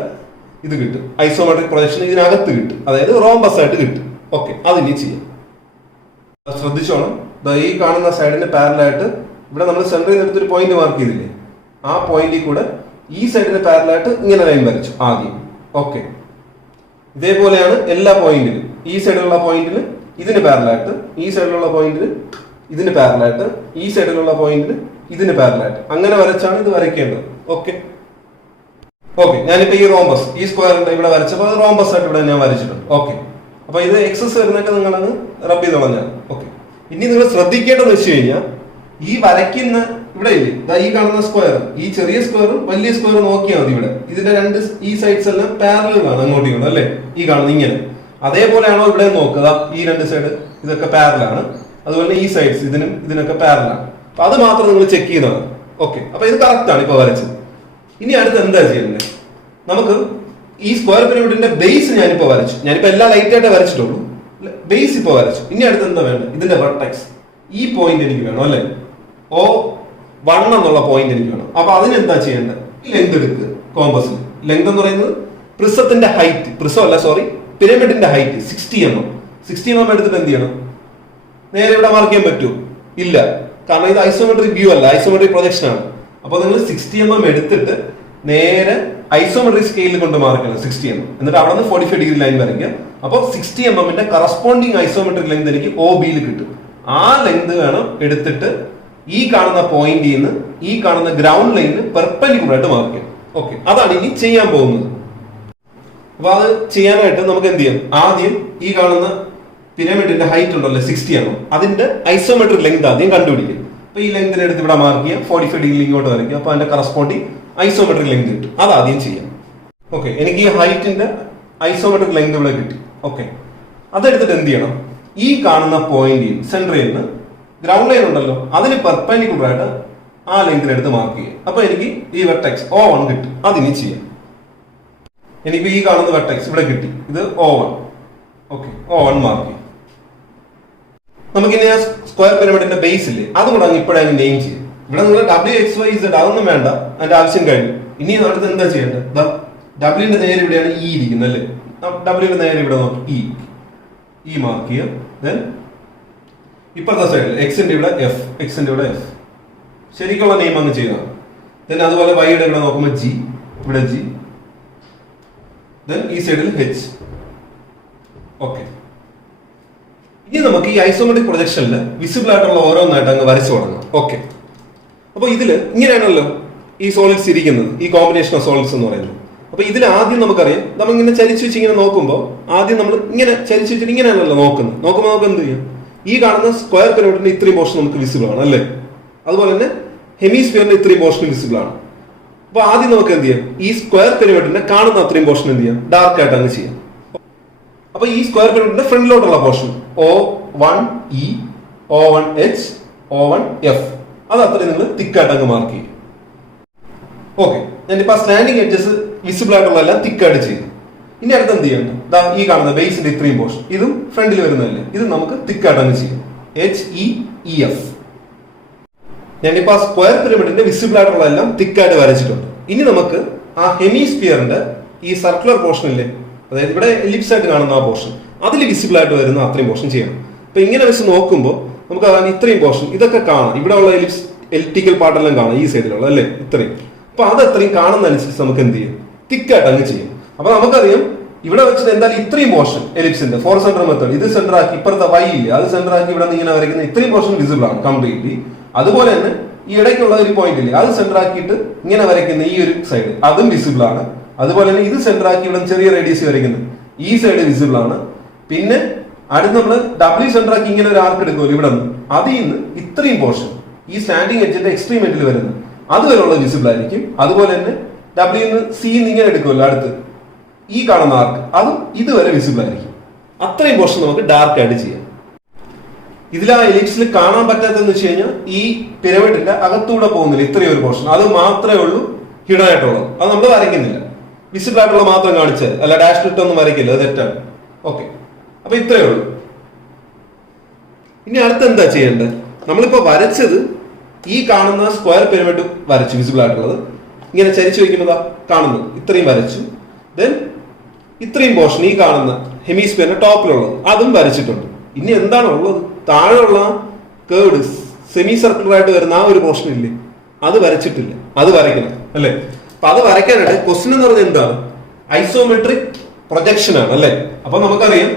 ഇത് കിട്ടും, ഐസോമെട്രിക് പ്രൊജക്ഷൻ ഇതിനകത്ത് കിട്ടും, അതായത് റോംബസ് ആയിട്ട് കിട്ടും. ഓക്കെ, അതിനി ചെയ്യാം. ശ്രദ്ധിച്ചോണം, ഈ കാണുന്ന സൈഡിന് പാരലായിട്ട് ഇവിടെ നമ്മൾ സെന്ററിൽ നിന്നെടുത്തൊരു പോയിന്റ് മാർക്ക് ചെയ്തില്ലേ, ആ പോയിന്റിൽ കൂടെ ഈ സൈഡിന് പാരലായിട്ട് ഇങ്ങനെ ലൈൻ വരച്ചു ആദ്യം. ഓക്കെ, ഇതേപോലെയാണ് എല്ലാ പോയിന്റിലും. ഈ സൈഡിലുള്ള പോയിന്റിന് ഇതിന് പാരലായിട്ട്, ഈ സൈഡിലുള്ള പോയിന്റിന് ഇതിന് പാരലായിട്ട്, ഈ സൈഡിലുള്ള പോയിന്റിന് ഇതിന് പാരലായിട്ട്, അങ്ങനെ വരച്ചാണ് ഇത് വരയ്ക്കേണ്ടത്. ഓക്കെ ഓക്കെ, ഞാനിപ്പോ ഈ റോംബസ് ഈ സ്ക്വയറിന്റെ ഇവിടെ വരച്ചപ്പോൾ അത് റോംബസ് ആയിട്ട് ഇവിടെ ഞാൻ വരച്ചിട്ടുണ്ട്. ഓക്കെ, അപ്പൊ ഇത് എക്സസ് വരുന്നൊക്കെ നിങ്ങളത് റബ് ചെയ്ത് കളഞ്ഞാൽ. ഓക്കെ, ഇനി നിങ്ങൾ ശ്രദ്ധിക്കേണ്ടതെന്ന് വെച്ച് കഴിഞ്ഞാൽ ഈ വരയ്ക്കുന്ന ഇവിടെ ഇല്ലേ, ഈ കാണുന്ന സ്ക്വയർ, ഈ ചെറിയ സ്ക്വയറും വലിയ സ്ക്വയറും നോക്കിയാൽ മതി. ഇവിടെ ഇതിന്റെ രണ്ട് ഈ സൈഡ്സ് എല്ലാം പാരലൽ ആണ്, അങ്ങോട്ടും ഇങ്ങോട്ടും അല്ലേ, ഈ കാണുന്ന ഇങ്ങനെ. അതേപോലെയാണോ ഇവിടെ നോക്കുക, ഈ രണ്ട് സൈഡ് ഇതൊക്കെ പാരലാണ്, അതുപോലെ ഈ സൈഡ്സ് ഇതിനൊക്കെ പാരലാണ്. അപ്പൊ അത് മാത്രം നിങ്ങൾ ചെക്ക് ചെയ്താണ്. ഓക്കെ, അപ്പൊ ഇത് കറക്റ്റ് ആണ് ഇപ്പൊ വരച്ചത്. ഇനി അടുത്ത് എന്താ ചെയ്യേണ്ടത്, നമുക്ക് ഈ സ്ക്വയർ പിരമിഡിന്റെ ബേസ് ഞാനിപ്പോ വരച്ചു. ഞാനിപ്പോ എല്ലാ ലൈറ്റ് ആയിട്ട് വരച്ചിട്ടുള്ളൂ, ബേസ് ഇപ്പൊ വരച്ചു. ഇനി അടുത്ത് എന്താ വേണ്ടത്, ഇതിന്റെ വെർട്ടെക്സ് ഈ പോയിന്റ് എനിക്ക് വേണം അല്ലെ, O1 എന്നുള്ള പോയിന്റ് എനിക്ക് വേണം. അപ്പൊ അതിനെന്താ ചെയ്യേണ്ടത്, ലെങ്ത് എടുക്കുക. കോമ്പസിൽ ലെങ്ത് എന്ന് പറയുന്നത് പ്രിസത്തിന്റെ ഹൈറ്റ്, പ്രിസം അല്ല സോറി, പിരമിഡിന്റെ ഹൈറ്റ് 60 mm. 60 mm എടുത്തിട്ട് എന്ത് ചെയ്യണം, നേരെ ഇവിടെ മാർക്ക് ചെയ്യാൻ പറ്റൂ? ഇല്ല, കാരണം ഇത് ഐസോമെട്രിക് വ്യൂ അല്ല, ഐസോമെട്രിക് പ്രൊജക്ഷൻ ആണ്. അപ്പൊ നിങ്ങൾ 60 mm എടുത്തിട്ട് നേരെ ഐസോമെട്രിക് സ്കെയിലിൽ കൊണ്ട് മാർക്ക് ചെയ്യണം 60 mm. എന്നിട്ട് അവിടെ നിന്ന് 45 ഡിഗ്രി ലൈൻ വരയ്ക്കുക. അപ്പോൾ 60 mm കറസ്പോണ്ടിങ് ഐസോമെട്രിക് ലെങ്ത് എനിക്ക് OB കിട്ടും. ആ ലെങ്ത് വേണം എടുത്തിട്ട് ഈ കാണുന്ന പോയിന്റിൽ നിന്ന് ഈ കാണുന്ന ഗ്രൗണ്ട് ലൈനിന് പെർപെൻഡിക്കുലർ ആയിട്ട് മാർക്ക് ചെയ്യാം. ഓക്കെ, അതാണ് ഇനി ചെയ്യാൻ പോകുന്നത്. അപ്പൊ അത് ചെയ്യാനായിട്ട് നമുക്ക് എന്ത് ചെയ്യാം, ആദ്യം ഈ കാണുന്ന പിരമിഡിന്റെ ഹൈറ്റ് ഉണ്ടല്ലോ 60 mm, അതിന്റെ ഐസോമെട്രിക് ലെങ്ത് ആദ്യം കണ്ടുപിടിക്കും. അപ്പൊ ഈ ലെങ്തിനെ എടുത്ത് ഇവിടെ മാർക്ക് ചെയ്യാം, 45 ഡിഗ്രി ഇങ്ങോട്ട് വരയ്ക്കുക. അപ്പൊ അതിന്റെ കറസ്പോണ്ടിങ് ഐസോമെട്രിക് ലെങ്ത് കിട്ടും. അത് ആദ്യം ചെയ്യാം. ഓക്കെ, എനിക്ക് ഈ ഹൈറ്റിന്റെ ഐസോമെട്രിക് ലെങ്ത് ഇവിടെ കിട്ടി. ഓക്കെ, അതെടുത്തിട്ട് എന്ത് ചെയ്യണം, ഈ കാണുന്ന പോയിന്റിൽ സെന്ററിൽ നിന്ന് ഗ്രൗണ്ട് ലൈൻ ഉണ്ടല്ലോ അതിന് പെർപെൻഡിക്കുലർ ആയിട്ട് ആ ലെങ്തിനെടുത്ത് മാർക്ക് ചെയ്യാം. അപ്പൊ എനിക്ക് ഈ വെർട്ടെക്സ് O1 കിട്ടും. അതിനി ചെയ്യാം. എനിക്ക് ഈ കാണുന്ന വെർട്ടെക്സ് ഇവിടെ കിട്ടി, ഇത് O1. ഓക്കെ, O1 മാർക്ക് ചെയ്യും. നമുക്കിനി ആ സ്ക്വയർ പിരമിഡിന്റെ ബേസ് ഇല്ലേ, അതും കൂടെ അങ്ങ് ഇപ്പോഴേ നെയിം ചെയ്യും. ഇവിടെ നിങ്ങൾ WXYZ അതൊന്നും വേണ്ട, അതിന്റെ ആവശ്യം കഴിഞ്ഞു. ഇനി അടുത്ത് എന്താ ചെയ്യേണ്ടത്, ഡബ്ല്യൂന്റെ നേരെ ഇവിടെയാണ് ഇ ഇരിക്കുന്നത് അല്ലേ, ഡബ്ല്യൂന്റെ നേരെ ഇവിടെ നോക്കി ഇ മാർക്ക് ചെയ്യാം. ദെൻ ഇപ്പുറത്തെ സൈഡിൽ എക്സിന്റെ ഇവിടെ എഫ്, എക്സിന്റെ ഇവിടെ എഫ്, ശരിക്കുള്ള നെയിം അങ്ങ് ചെയ്യുക. ദെൻ അതുപോലെ വൈയുടെ ഇവിടെ നോക്കുമ്പോൾ ജി, ഇവിടെ ജി, ദെൻ ഈ സൈഡിൽ എച്ച്. ഓക്കെ, ഇനി നമുക്ക് ഈ ഐസോമെട്രിക് പ്രൊജക്ഷനിൽ വിസിബിൾ ആയിട്ടുള്ള ഓരോന്നായിട്ട് അങ്ങ് വരച്ചു തുടങ്ങാം. ഓക്കെ, അപ്പൊ ഇതിൽ ഇങ്ങനെയാണല്ലോ ഈ സോളിഡ്സ് ഇരിക്കുന്നത്, ഈ കോമ്പിനേഷൻ ഓഫ് സോളിഡ്സ് എന്ന് പറയുന്നത്. അപ്പൊ ഇതിൽ ആദ്യം നമുക്കറിയാം, നമ്മൾ ഇങ്ങനെ ചരിച്ചു വെച്ച് ഇങ്ങനെ നോക്കുമ്പോൾ ആദ്യം നമ്മൾ ഇങ്ങനെ ചരിച്ചു വെച്ചിട്ട് ഇങ്ങനെയാണല്ലോ നോക്കുന്നത്. നോക്കുമ്പോൾ നമുക്ക് എന്ത് ചെയ്യാം, ഈ കാണുന്ന സ്ക്വയർ പിരമിഡിന്റെ ഇത്രയും പോർഷൻ നമുക്ക് വിസിബിൾ ആണ് അല്ലേ, അതുപോലെ തന്നെ ഹെമിസ്ഫിയറിന്റെ ഇത്രയും പോർഷൻ വിസിബിൾ ആണ്. അപ്പൊ ആദ്യം നമുക്ക് എന്ത് ചെയ്യാം, ഈ സ്ക്വയർ പിരമിഡിന്റെ കാണുന്ന അത്രയും പോർഷൻ എന്ത് ചെയ്യാം, ഡാർക്ക് ആയിട്ട് അങ്ങ് ചെയ്യാം. അപ്പൊ ഈ square പിരമിഡിന്റെ ഫ്രണ്ടിലോട്ടുള്ള portion O1E, O1H, O1F, അത് അത്രയും നിങ്ങൾ തിക്കായിട്ട് അങ്ങ് മാർക്ക് ചെയ്യും. ഓക്കെ, ഞാനിപ്പോ സ്ലാൻഡിങ് എഡ്ജസ് വിസിബിൾ ആയിട്ടുള്ള എല്ലാം തിക്കായിട്ട് ചെയ്തു. ഇനി അടുത്ത് എന്ത് ചെയ്യണം, ഈ കാണുന്ന ബേസിന്റെ ഇത്രയും പോർഷൻ ഇതും ഫ്രണ്ടിൽ വരുന്നതല്ലേ, ഇത് നമുക്ക് തിക്കായിട്ട് അങ്ങ് ചെയ്യും. HEEF. ഞാനിപ്പോ ആ സ്ക്വയർ പിരമിഡിന്റെ വിസിബിൾ ആയിട്ടുള്ള എല്ലാം തിക്കായിട്ട് വരച്ചിട്ടുണ്ട്. ഇനി നമുക്ക് ആ ഹെമിസ്ഫിയറിന്റെ ഈ സർക്കുലർ പോർഷനില്ലേ, അതായത് ഇവിടെ എലിപ്സ് ആയിട്ട് കാണുന്ന ആ പോർഷൻ, അതിൽ വിസിബിൾ ആയിട്ട് വരുന്ന അത്രയും പോർഷൻ ചെയ്യണം. അപ്പൊ ഇങ്ങനെ വെച്ച് നോക്കുമ്പോൾ നമുക്ക് അതാണ് ഇത്രയും പോർഷൻ ഇതൊക്കെ കാണാം. ഇവിടെ ഉള്ള എലിപ്റ്റിക്കൽ പാർട്ടെല്ലാം കാണാം ഈ സൈഡിലുള്ള അല്ലേ, ഇത്രയും. അപ്പൊ അത് അത്രയും കാണുന്നതനുസരിച്ച് നമുക്ക് എന്ത് ചെയ്യും, തിക്കായിട്ട് അങ്ങ് ചെയ്യും. അപ്പൊ നമുക്കറിയാം ഇവിടെ വെച്ചിട്ട് എന്തായാലും ഇത്രയും പോർഷൻ എലിപ്സിന്റെ 4 സെന്റർ മെത്തേഡ്, ഇത് സെന്റർ ആക്കി ഇപ്പുറത്തെ വൈ ഇല്ല അത് സെന്റർ ആക്കി ഇവിടെ നിന്ന് ഇങ്ങനെ വരയ്ക്കുന്ന ഇത്രയും പോർഷൻ വിസിബിൾ ആണ് കംപ്ലീറ്റ്ലി. അതുപോലെ തന്നെ ഈ ഇടയ്ക്കുള്ള ഒരു പോയിന്റ് ഇല്ലേ, അത് സെന്റർ ആക്കിയിട്ട് ഇങ്ങനെ വരയ്ക്കുന്ന ഈ ഒരു സൈഡ് അതും വിസിബിൾ ആണ്. അതുപോലെ തന്നെ ഇത് സെന്റർ ആക്കി ഇവിടെ ചെറിയ റേഡിയസ് വരയ്ക്കുന്നത് ഈ സൈഡ് വിസിബിൾ ആണ്. പിന്നെ അടുത്ത് നമ്മൾ W സെന്റർ ആക്കി ഇങ്ങനെ ഒരു ആർക്ക് എടുക്കുമല്ലോ ഇവിടെ നിന്ന്, അതിൽ നിന്ന് ഇത്രയും പോർഷൻ ഈ സ്റ്റാൻഡിങ് എഡ്ജിന്റെ എക്സ്ട്രീം എൻഡിൽ വരുന്നത് അതുവരെയുള്ള വിസിബിൾ ആയിരിക്കും. അതുപോലെ തന്നെ W C ഇങ്ങനെ എടുക്കുമല്ലോ അടുത്ത് ഈ കാണുന്ന ആർക്ക്, അതും ഇതുവരെ വിസിബിൾ ആയിരിക്കും. അത്രയും പോർഷൻ നമുക്ക് ഡാർക്ക് ആയിട്ട് ചെയ്യാം. ഇതിൽ ആ എലിപ്സിൽ കാണാൻ പറ്റാത്തതെന്ന് വെച്ച് കഴിഞ്ഞാൽ ഈ പിരമിഡിന്റെ അകത്തൂടെ പോകുന്നില്ല ഇത്രയും ഒരു പോർഷൻ, അത് മാത്രമേ ഉള്ളൂ ഹിഡൻ ആയിട്ടുള്ളത്. അത് നമ്മൾ വരയ്ക്കുന്നില്ല, വിസിബിൾ ആയിട്ടുള്ള മാത്രം കാണിച്ചാൽ, അല്ല ഡാഷ് ഇട്ടൊന്നും വരയ്ക്കില്ല, അത് തെറ്റാണ്. ഓക്കെ, അപ്പൊ ഇത്രയേ ഉള്ളൂ. ഇനി അടുത്ത് എന്താ ചെയ്യേണ്ടത്, നമ്മളിപ്പോ വരച്ചത് ഈ കാണുന്ന സ്ക്വയർ പിരമിഡ് വരച്ചു വിസിബിൾ ആയിട്ടുള്ളത്, ഇങ്ങനെ ചരിച്ചു വെക്കുമ്പോൾ കാണുന്നത് ഇത്രയും വരച്ചു. ദെൻ ഇത്രയും പോർഷൻ ഈ കാണുന്ന ഹെമിസ്ഫിയറിന്റെ ടോപ്പിലുള്ളത് അതും വരച്ചിട്ടുണ്ട്. ഇനി എന്താണ് ഉള്ളത്, താഴെയുള്ള കേർഡ് സെമി സർക്കുലർ ആയിട്ട് വരുന്ന ആ ഒരു പോർഷൻ ഇല്ലേ, അത് വരച്ചിട്ടില്ല, അത് വരയ്ക്കണം അല്ലേ. അപ്പൊ അത് വരയ്ക്കാനായിട്ട് ക്വസ്റ്റ്യൻ എന്ന് പറഞ്ഞാൽ എന്താണ്, ഐസോമെട്രിക് പ്രൊജക്ഷൻ ആണ് അല്ലെ. അപ്പൊ നമുക്കറിയാം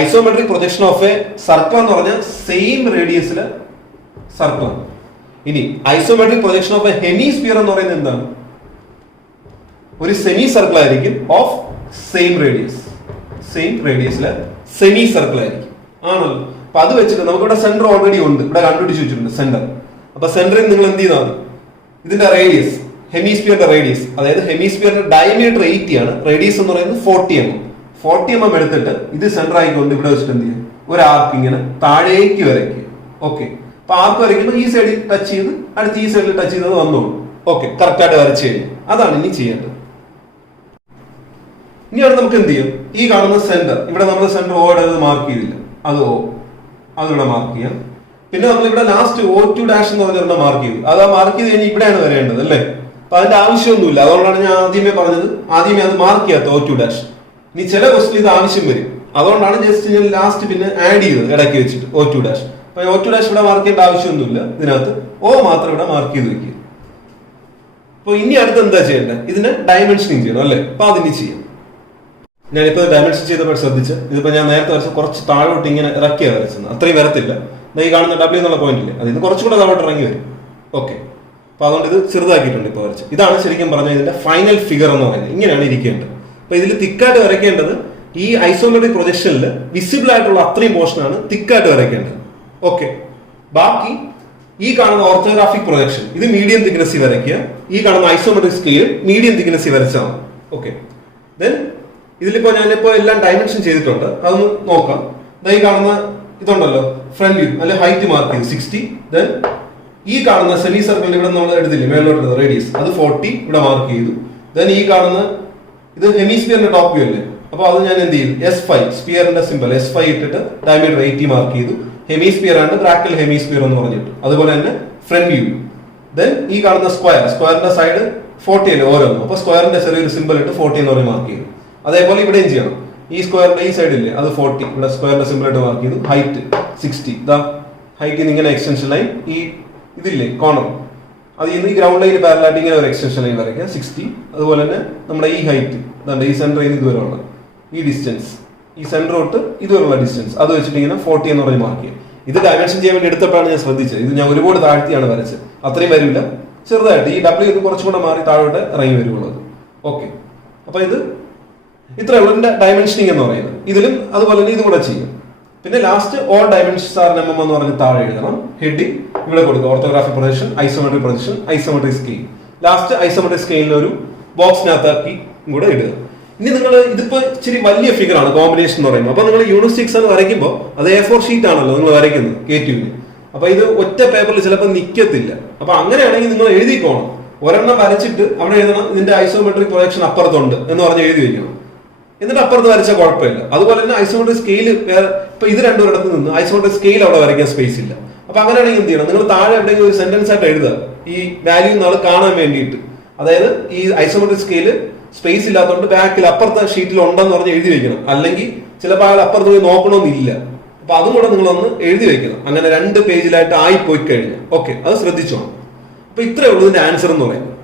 isometric projection of A circle എന്ന് പറഞ്ഞാൽ സെയിം റേഡിയസിലെ സർക്കിൾ ആണ്. ഇനി isometric projection of A hemisphere എന്ന് പറയുന്നത് എന്താണ്, ഒരു സെമി സർക്കിൾ ആയിരിക്കും ഓഫ് സെയിം റേഡിയസിലെ സെമി സർക്കിൾ ആയിരിക്കും ആണല്ലോ. അപ്പൊ അത് വെച്ചിട്ട് നമുക്കിവിടെ സെന്റർ ഓൾറെഡി ഉണ്ട്, ഇവിടെ കണ്ടുപിടിച്ച് വെച്ചിട്ടുണ്ട് സെന്റർ. അപ്പൊ സെന്ററിൽ നിങ്ങൾ എന്ത് ചെയ്താൽ മതി, ഇതിന്റെ റേഡിയസ്, ഹെമിസ്ഫിയറിന്റെ റേഡിയസ്, അതായത് ഹെമിസ്ഫിയറിന്റെ ഡയമീറ്റർ 80 ആണ്, റേഡിയസ് എന്ന് പറയുന്നത് 40 mm എടുത്തിട്ട് ഇത് സെന്റർ ആയിക്കൊണ്ട് ഇവിടെ വെച്ചിട്ട് എന്ത് ചെയ്യും, ഒരു ആർക്ക് ഇങ്ങനെ താഴേക്ക് വരയ്ക്കുക. ഓക്കെ, അപ്പൊ ആർക്ക് വരയ്ക്കുമ്പോൾ ഈ സൈഡിൽ ടച്ച് ചെയ്ത് അടുത്ത് ഈ സൈഡിൽ ടച്ച് ചെയ്തത് വന്നോളൂ. ഓക്കെ, കറക്റ്റ് ആയിട്ട് വരച്ചു കഴിഞ്ഞു. അതാണ് ഇനി ചെയ്യേണ്ടത്. ഇനിയാണ് നമുക്ക് എന്ത് ചെയ്യും, ഈ കാണുന്ന സെന്റർ, ഇവിടെ നമ്മൾ സെന്റർ ഓയുടെ മാർക്ക് ചെയ്തില്ല, അതിവിടെ മാർക്ക് ചെയ്യാം. പിന്നെ നമ്മൾ ഇവിടെ ലാസ്റ്റ് O2 ഡാഷ് എന്ന് പറഞ്ഞ മാർക്ക് ചെയ്തു, അത് മാർക്ക് ചെയ്ത് കഴിഞ്ഞാൽ ഇവിടെയാണ് വരേണ്ടത് അല്ലേ. അപ്പൊ അതിന്റെ ആവശ്യമൊന്നുമില്ല, അതുകൊണ്ടാണ് ഞാൻ ആദ്യമേ പറഞ്ഞത് ആദ്യമേ അത് മാർക്ക് ചെയ്യാത്ത O2 ഡാഷ്. ഇനി ചില ക്വസ്റ്റിന് ഇത് ആവശ്യം വരും, അതുകൊണ്ടാണ് ജസ്റ്റ് ഞാൻ ലാസ്റ്റ് പിന്നെ ആഡ് ചെയ്തത് ഇടയ്ക്ക് വെച്ചിട്ട് O2 ഡാഷ്. അപ്പൊ O2 ഡാഷ് ഇവിടെ മാർക്ക് ചെയ്യേണ്ട ആവശ്യമൊന്നുമില്ല, ഇതിനകത്ത് O മാത്രം ഇവിടെ മാർക്ക് ചെയ്ത് വെക്കുക. അപ്പൊ ഇനി അടുത്ത് എന്താ ചെയ്യേണ്ടത്, ഇതിനെ ഡയമെൻഷനിങ് ചെയ്യണം അല്ലേ. അപ്പൊ അതിന് ചെയ്യാം. ഞാനിപ്പോ ഡയമെൻഷൻ ചെയ്തപ്പോൾ ശ്രദ്ധിച്ച്, ഇതിപ്പോ ഞാൻ നേരത്തെ വരച്ച കുറച്ച് താഴോട്ട് ഇങ്ങനെ ഇറക്കിയാണ് വരച്ചത്, അത്രയും വരത്തില്ല. ഈ കാണുന്ന W എന്നുള്ള പോയിന്റ് ഇല്ലേ, അതിന് കുറച്ചുകൂടെ താഴോട്ട് ഇറങ്ങി വരും. ഓക്കെ, അപ്പൊ അതുകൊണ്ട് ഇത് ചെറുതാക്കിയിട്ടുണ്ട് ഇപ്പൊ വരച്ച്. ഇതാണ് ശരിക്കും പറഞ്ഞാൽ ഇതിന്റെ ഫൈനൽ ഫിഗർ എന്ന് പറയുന്നത്. ഇങ്ങനെയാണ് ഇരിക്കേണ്ടത്. അപ്പൊ ഇതിൽ തിക്കായിട്ട് വരയ്ക്കേണ്ടത് ഈ ഐസോമെട്രിക് പ്രൊജക്ഷനിൽ വിസിബിൾ ആയിട്ടുള്ള അത്രയും പോർഷൻ ആണ് തിക്കായിട്ട് വരയ്ക്കേണ്ടത്. ഓക്കെ, ബാക്കി ഈ കാണുന്ന ഓർത്തോഗ്രാഫിക് പ്രൊജക്ഷൻ ഇത് മീഡിയം തിക്നെസ്സിൽ വരയ്ക്കുക. ഈ കാണുന്ന ഐസോമെട്രിക് സ്കെയിൽ മീഡിയം തിക്നെസ്സിൽ വരച്ചാൽ. ഓക്കെ, ദെൻ ഇതിലിപ്പോ ഞാനിപ്പോ എല്ലാം ഡയമെൻഷൻ ചെയ്തിട്ടുണ്ട്, അതൊന്ന് നോക്കാം. ഈ കാണുന്ന ഇതുണ്ടല്ലോ ഫ്രണ്ട് വ്യൂ, അല്ലെ ഹൈറ്റ് മാർക്ക് ചെയ്തു 60. ദെൻ ഈ കാണുന്ന സെമി സർക്കിൾ ഇവിടെ നമ്മൾ എടുത്തില്ലേ മേലോട്ട് റേഡിയസ്, അത് 40 ഇവിടെ മാർക്ക് ചെയ്തു. ദെൻ ഈ കാണുന്ന ഇത് ഹെമിസ്ഫിയറിന്റെ ടോപ്പ് വ്യൂ അല്ലേ, അപ്പൊ അത് ഞാൻ എന്ത് ചെയ്തു, S5 സ്പിയറിന്റെ സിമ്പിൾ S5 ഇട്ടിട്ട് ഡയമീറ്റർ 80 മാർക്ക് ചെയ്തു. ഹെമിസ്ഫിയർ ആണ്, ബ്രാക്കൽ ഹെമിസ്ഫിയർ എന്ന് പറഞ്ഞിട്ട്. അതുപോലെ തന്നെ ഫ്രണ്ട് വ്യൂ. ദെൻ ഈ കാണുന്ന സ്ക്വയറിന്റെ സൈഡ് 40 അല്ലേ ഓരോന്നും, അപ്പൊ സ്ക്വയറിന്റെ ചെറിയൊരു സിമ്പിൾ ഇട്ട് 40 എന്ന് പറഞ്ഞ് മാർക്ക് ചെയ്തു. അതേപോലെ ഇവിടെയും ചെയ്യണം. ഈ സ്ക്വയറിന്റെ ഈ സൈഡില്ലേ അത് 40, ഇവിടെ സ്ക്വയറിന്റെ സിമ്പിൾ ആയിട്ട് മാർക്ക് ചെയ്തു. ഹൈറ്റ് 60, ഇതാ ഹൈറ്റ് ഇങ്ങനെ എക്സ്റ്റൻഷൻ ലൈൻ, ഈ ഇതില്ലേ കോർണർ, അത് ഈ ഗ്രൗണ്ട് ലൈൻ പാരലായിട്ട് ഇങ്ങനെ ഒരു എക്സ്റ്റൻഷൻ ലൈൻ വരയ്ക്കുക 60. അതുപോലെ തന്നെ നമ്മുടെ ഈ ഹൈറ്റ് ഇതാണ്ട് ഈ സെന്ററിൽ നിന്ന് ഇതുവരെയുള്ള ഈ ഡിസ്റ്റൻസ്, ഈ സെന്റർ തൊട്ട് ഇതുവരെയുള്ള ഡിസ്റ്റൻസ്, അത് വെച്ചിട്ട് ഇങ്ങനെ 40 എന്ന് പറഞ്ഞ് മാർക്ക് ചെയ്യുക. ഇത് ഡയമെൻഷൻ ചെയ്യാൻ വേണ്ടി എടുത്തപ്പോഴാണ് ഞാൻ ശ്രദ്ധിച്ചത്, ഇത് ഞാൻ ഒരുപാട് താഴ്ത്തിയാണ് വരച്ചത്, അത്രയും വരില്ല, ചെറുതായിട്ട് ഈ W ഇത് കുറച്ചും കൂടെ മാറി താഴോട്ട് ഇറങ്ങി വരുള്ളൂ. ഓക്കെ, അപ്പൊ ഇത് ഇത്രയേ ഉള്ളൂ ഇതിന്റെ ഡയമെൻഷനിങ് എന്ന് പറയുന്നത്. ഇതിലും അതുപോലെ തന്നെ ഇത് കൂടെ ചെയ്യും. പിന്നെ last all dimensions are MM എന്ന് പറഞ്ഞ് താഴെ എഴുതണം. ഹെഡിങ് ഇവിടെ കൊടുക്കുക, orthographic projection, isometric projection, isometric scale. Last isometric സ്കെയിലിൽ ഒരു ബോക്സിനകത്താക്കി കൂടെ ഇടുക. ഇനി നിങ്ങൾ ഇതിപ്പോ ഇച്ചിരി വലിയ ഫിഗർ ആണ് കോമ്പിനേഷൻ എന്ന് പറയുമ്പോൾ, അപ്പൊ നിങ്ങൾ യൂണിറ്റ് 6 എന്ന് വരയ്ക്കുമ്പോൾ അത് A4 ഷീറ്റ് ആണല്ലോ നിങ്ങൾ വരയ്ക്കുന്നത് K2-ന്. അപ്പൊ ഇത് ഒറ്റ പേപ്പറിൽ ചിലപ്പോൾ നിൽക്കത്തില്ല. അപ്പൊ അങ്ങനെയാണെങ്കിൽ നിങ്ങൾ എഴുതിക്കോണം, ഒരെണ്ണം വരച്ചിട്ട് അവിടെ എഴുതണം ഇതിന്റെ ഐസോമെട്രിക് പ്രൊജക്ഷൻ അപ്പുറത്തുണ്ട് എന്ന് പറഞ്ഞ് എഴുതി വെക്കണം. എന്നിട്ട് അപ്പുറത്ത് വരച്ചാൽ കുഴപ്പമില്ല. അതുപോലെ തന്നെ ഐസോമെട്രിക് സ്കെയിൽ വേറെ, ഇപ്പൊ ഇത് രണ്ടുപേരിടത്ത് നിന്ന് ഐസോമെട്രിക് സ്കെയിൽ അവിടെ വരയ്ക്കാൻ സ്പേസ് ഇല്ല. അപ്പൊ അങ്ങനെയാണെങ്കിൽ എന്ത് ചെയ്യണം, നിങ്ങൾ താഴെ എവിടെയെങ്കിലും ഒരു സെന്റൻസ് ആയിട്ട് എഴുതുക ഈ വാല്യൂ നാൾ കാണാൻ വേണ്ടിയിട്ട്. അതായത് ഈ ഐസോമെട്രിക് സ്കെയിൽ സ്പേസ് ഇല്ലാത്തതുകൊണ്ട് ബാക്കിൽ അപ്പുറത്തെ ഷീറ്റിൽ ഉണ്ടെന്ന് പറഞ്ഞ് എഴുതി വെക്കണം. അല്ലെങ്കിൽ ചിലപ്പോൾ അയാൾ അപ്പുറത്ത് പോയി നോക്കണമെന്നില്ല. അപ്പൊ അതും കൂടെ നിങ്ങളൊന്ന് എഴുതി വെക്കണം. അങ്ങനെ 2 പേജിലായിട്ട് ആയി പോയി കഴിഞ്ഞാൽ ഓക്കെ, അത് ശ്രദ്ധിച്ചോണം. അപ്പൊ ഇത്രയേ ഉള്ളൂ ഇതിന്റെ ആൻസർ എന്ന് പറയുന്നത്.